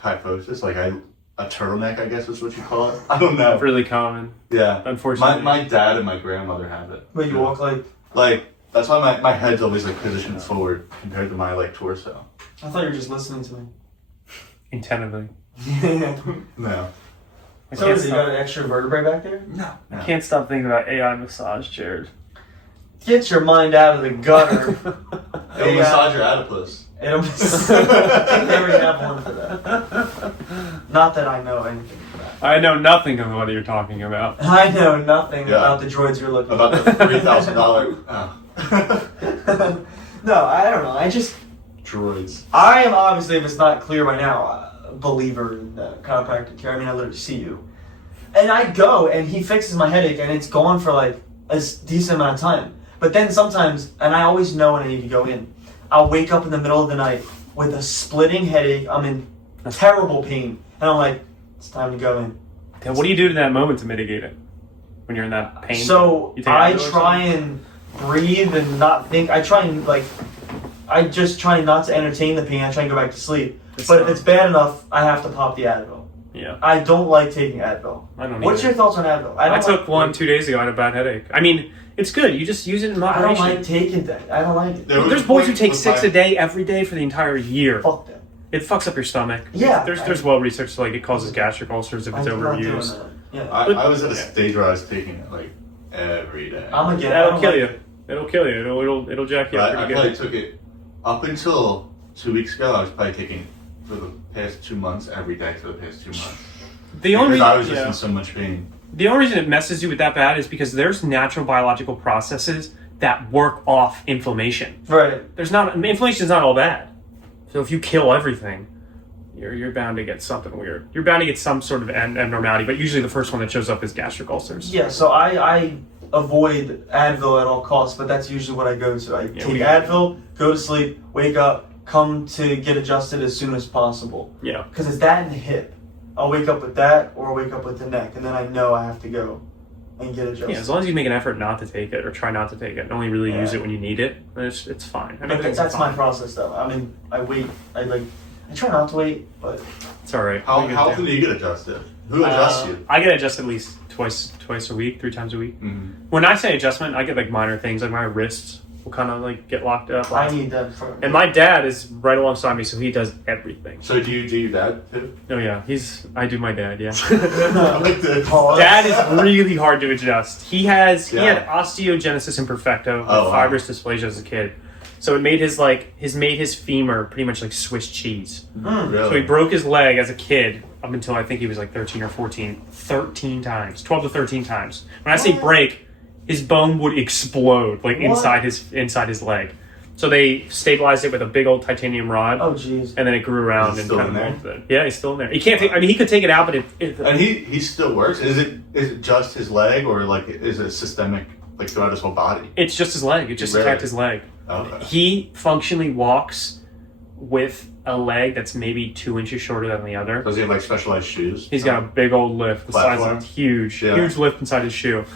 kyphosis, like a turtleneck, I guess is what you call it. I don't know. Really common. Yeah. Unfortunately. My dad and my grandmother have it. but you walk like. Like that's why my head's always like positioned forward compared to my like torso. I thought you were just listening to me. Intentionally. No. So is it, you got an extra vertebrae back there? No. I can't stop thinking about AI massage chairs. Get your mind out of the gutter. It'll massage your adipose. It'll they already have one for that. Not that I know anything about. I know nothing of what you're talking about. I know nothing about the droids you're looking about at. the $3,000. Oh. No, I don't know. I just droids. I am obviously, if it's not clear by now, a believer in chiropractic care. I mean, I literally see you, and I go and he fixes my headache, and it's gone for like a decent amount of time. But then sometimes, and I always know when I need to go in, I'll wake up in the middle of the night with a splitting headache. I'm in terrible pain, and I'm like, it's time to go in. Yeah, what do you do to that moment to mitigate it when you're in that pain? So I try and breathe and not think. I just try not to entertain the pain. I try and go back to sleep. But if it's bad enough, I have to pop the Advil. Yeah. I don't like taking Advil. I don't. What's your thoughts on Advil? I took one 2 days ago. I had a bad headache. I mean, it's good. You just use it in moderation. I don't like taking that. I don't like it. There's boys who take 6 a day every day for the entire year. Fuck that. It fucks up your stomach. Yeah. There's well researched, like it causes gastric ulcers if it's overused. Yeah. I was at a stage where I was taking it like every day. That'll kill you. It'll kill you. It'll jack you up pretty I good. probably took it up until 2 weeks ago. I was probably taking it for the past 2 months every day for the past 2 months. Because I was just in so much pain. The only reason it messes you with that bad is because there's natural biological processes that work off inflammation. Right. Inflammation's not all bad. So if you kill everything, you're bound to get something weird. You're bound to get some sort of abnormality, but usually the first one that shows up is gastric ulcers. Yeah, so I avoid Advil at all costs, but that's usually what I go to. I take Advil, go to sleep, wake up, come to get adjusted as soon as possible. Yeah. Because it's that and the hip. I'll wake up with that or wake up with the neck, and then I know I have to go and get adjusted. Yeah, as long as you make an effort not to take it or try not to take it and only really use it when you need it, it's fine. I mean, that's my process, though. I mean, I wait. I try not to wait, but it's all right. How often do you get adjusted? Who adjusts you? I get adjusted at least twice a week, 3 times a week. Mm-hmm. When I say adjustment, I get like minor things, like my wrists will kind of like get locked up. I need that. And my dad is right alongside me, so he does everything. So do you do your dad too? Oh yeah, I do my dad. Yeah. I like this. Dad is really hard to adjust. He had osteogenesis imperfecta with fibrous dysplasia as a kid. So it made his femur pretty much like Swiss cheese. Really? So he broke his leg as a kid up until I think he was like 13 or 14. 13 times. 12 to 13 times. When I say break, his bone would explode like inside his leg. So they stabilized it with a big old titanium rod. Oh jeez. And then it grew around and kind of molded it. Yeah, he's still in there. He can't he could take it out, but and he still works. Is it just his leg or like is it systemic like throughout his whole body? It's just his leg. It just attacked his leg. Okay. He functionally walks with a leg that's maybe 2 inches shorter than the other. Does he have like specialized shoes? He's got a big old lift. The size of huge lift inside his shoe.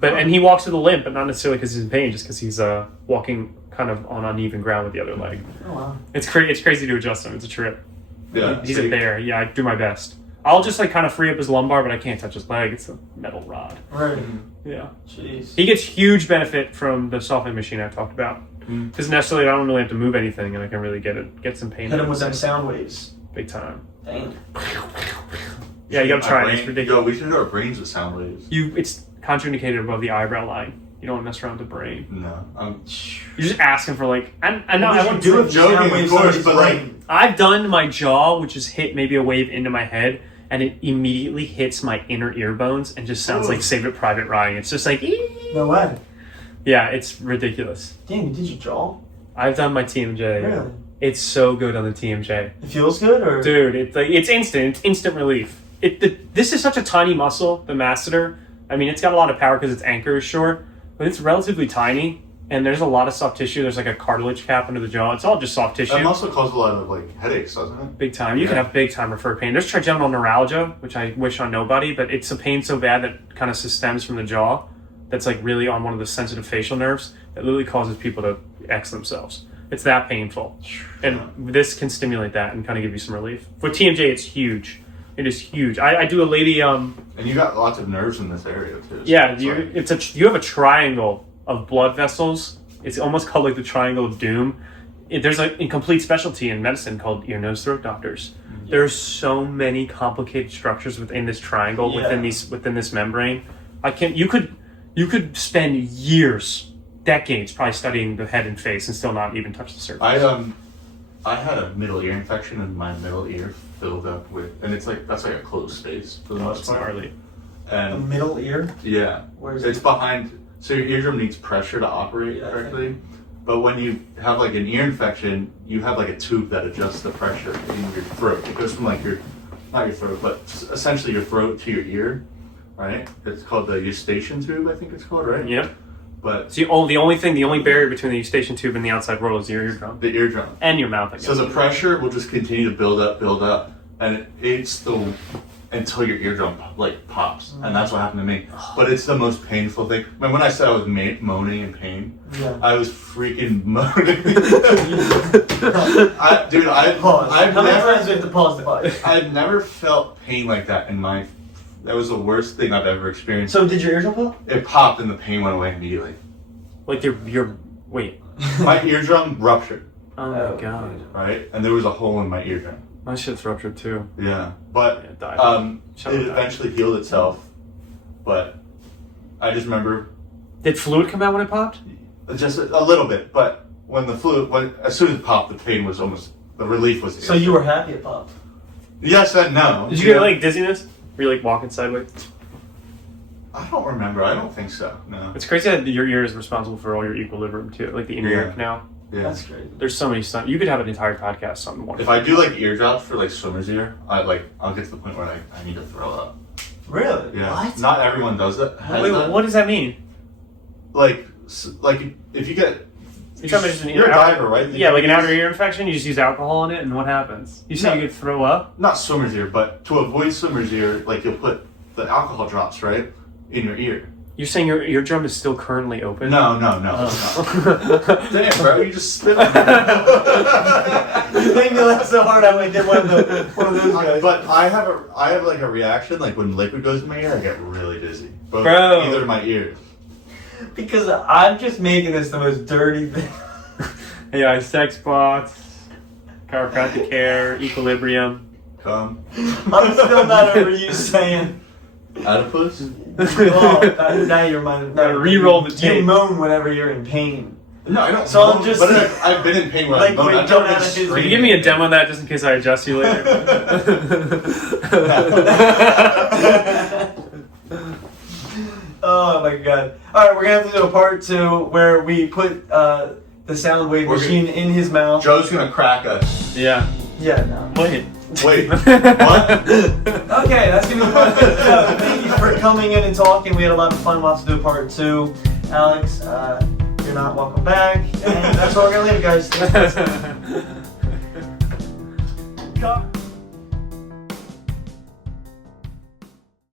And he walks with a limp, but not necessarily because he's in pain, just because he's walking kind of on uneven ground with the other leg. Oh wow! It's crazy to adjust him. It's a trip. Yeah, he's a bear. Yeah, I do my best. I'll just like kind of free up his lumbar, but I can't touch his leg. It's a metal rod. Right. Yeah. Jeez. He gets huge benefit from the softening machine I talked about. Because necessarily I don't really have to move anything, and I can really get some pain. Hit him with them sound waves. Big time. Dang. Yeah, you gotta try it. It's ridiculous. Yo, we should do our brains with sound waves. It's contraindicated above the eyebrow line. You don't want to mess around with the brain. No, you're just asking for like. I know I won't do it. Joking, of course, but like I've done my jaw, which has hit maybe a wave into my head, and it immediately hits my inner ear bones and just sounds like Save It Private Ryan. It's just like, ee. No way. Yeah, it's ridiculous. Damn, did you draw? I've done my TMJ. Really? It's so good on the TMJ. It feels good, or? Dude, it's instant relief. This is such a tiny muscle, the masseter. I mean, it's got a lot of power because its anchor is short, but it's relatively tiny, and there's a lot of soft tissue. There's like a cartilage cap under the jaw. It's all just soft tissue. That muscle causes a lot of like headaches, doesn't it? Big time. You can have big time referred pain. There's trigeminal neuralgia, which I wish on nobody, but it's a pain so bad that kind of stems from the jaw. That's like really on one of the sensitive facial nerves that literally causes people to X themselves. It's that painful. And this can stimulate that and kind of give you some relief. For TMJ, it's huge. It is huge. I do a lady... And you got lots of nerves in this area, too. So yeah, you have a triangle of blood vessels. It's almost called like the triangle of doom. There's an incomplete specialty in medicine called ear, nose, throat doctors. Yeah. There's so many complicated structures within this triangle, within this membrane. You could spend years, decades, probably studying the head and face and still not even touch the surface. I had a middle ear infection and my middle ear filled up with, and that's like a closed space for the most part. Gnarly. And a middle ear? Yeah. Where's it's behind, so your eardrum needs pressure to operate correctly. But when you have like an ear infection, you have like a tube that adjusts the pressure in your throat. It goes from like not your throat, but essentially your throat to your ear, right? It's called the eustachian tube, I think it's called, right? Yep. But so the only barrier between the eustachian tube and the outside world is your eardrum. The eardrum. And your mouth, I guess. So the pressure will just continue to build up, and it's until your eardrum like pops, and that's what happened to me. But it's the most painful thing. I mean, when I said I was moaning in pain, I was freaking moaning. Pause. How many times do we have to pause the podcast? I've never felt pain like that in my. That was the worst thing I've ever experienced. So did your eardrum pop? It popped and the pain went away immediately. Like wait. My eardrum ruptured. Oh my god. Right, and there was a hole in my eardrum. My shit's ruptured too. Yeah, but it eventually healed itself. But I just remember. Did fluid come out when it popped? Just a little bit, but as soon as it popped, the relief was. So you were happy it popped? Yes and no. Did you get like dizziness? Were you like walking sideways? I don't remember. I don't think so. No. It's crazy that your ear is responsible for all your equilibrium too, like the inner ear canal. Yeah. That's crazy. There's so many stuff. You could have an entire podcast on one. If I do like eardrops for like swimmer's ear, I'll get to the point where I need to throw up. Really? Yeah. What? Not everyone does that. What does that mean? Like if you get. You're a diver, right? Yeah, like an outer ear infection, you just use alcohol in it, and what happens? You say you could throw up? Not swimmer's ear, but to avoid swimmer's ear, like you'll put the alcohol drops, right, in your ear. You're saying your eardrum is still currently open? No. Damn, bro, you just spit on me. You made me laugh so hard I went get one of those guys. But I have like a reaction, like when liquid goes in my ear, I get really dizzy. Either my ears. Because I'm just making this the most dirty thing. Yeah, sex bots, chiropractic care, equilibrium. I'm still not over you saying. Adipose? Well, now you're reminded. Re-roll the tape. You moan whenever you're in pain. No, I don't. So I'm just. But I've been in pain when like I moan. Can you give me a demo of that just in case I adjust you later? Oh my god. Alright, we're gonna have to do a part 2 where we put the sound wave machine in his mouth. Joe's gonna crack us. Yeah. Yeah, no. Wait. What? Okay, that's gonna be part 2. Thank you for coming in and talking. We had a lot of fun. We'll have to do a part 2. Alex, you're not welcome back. And that's where we're gonna leave, guys.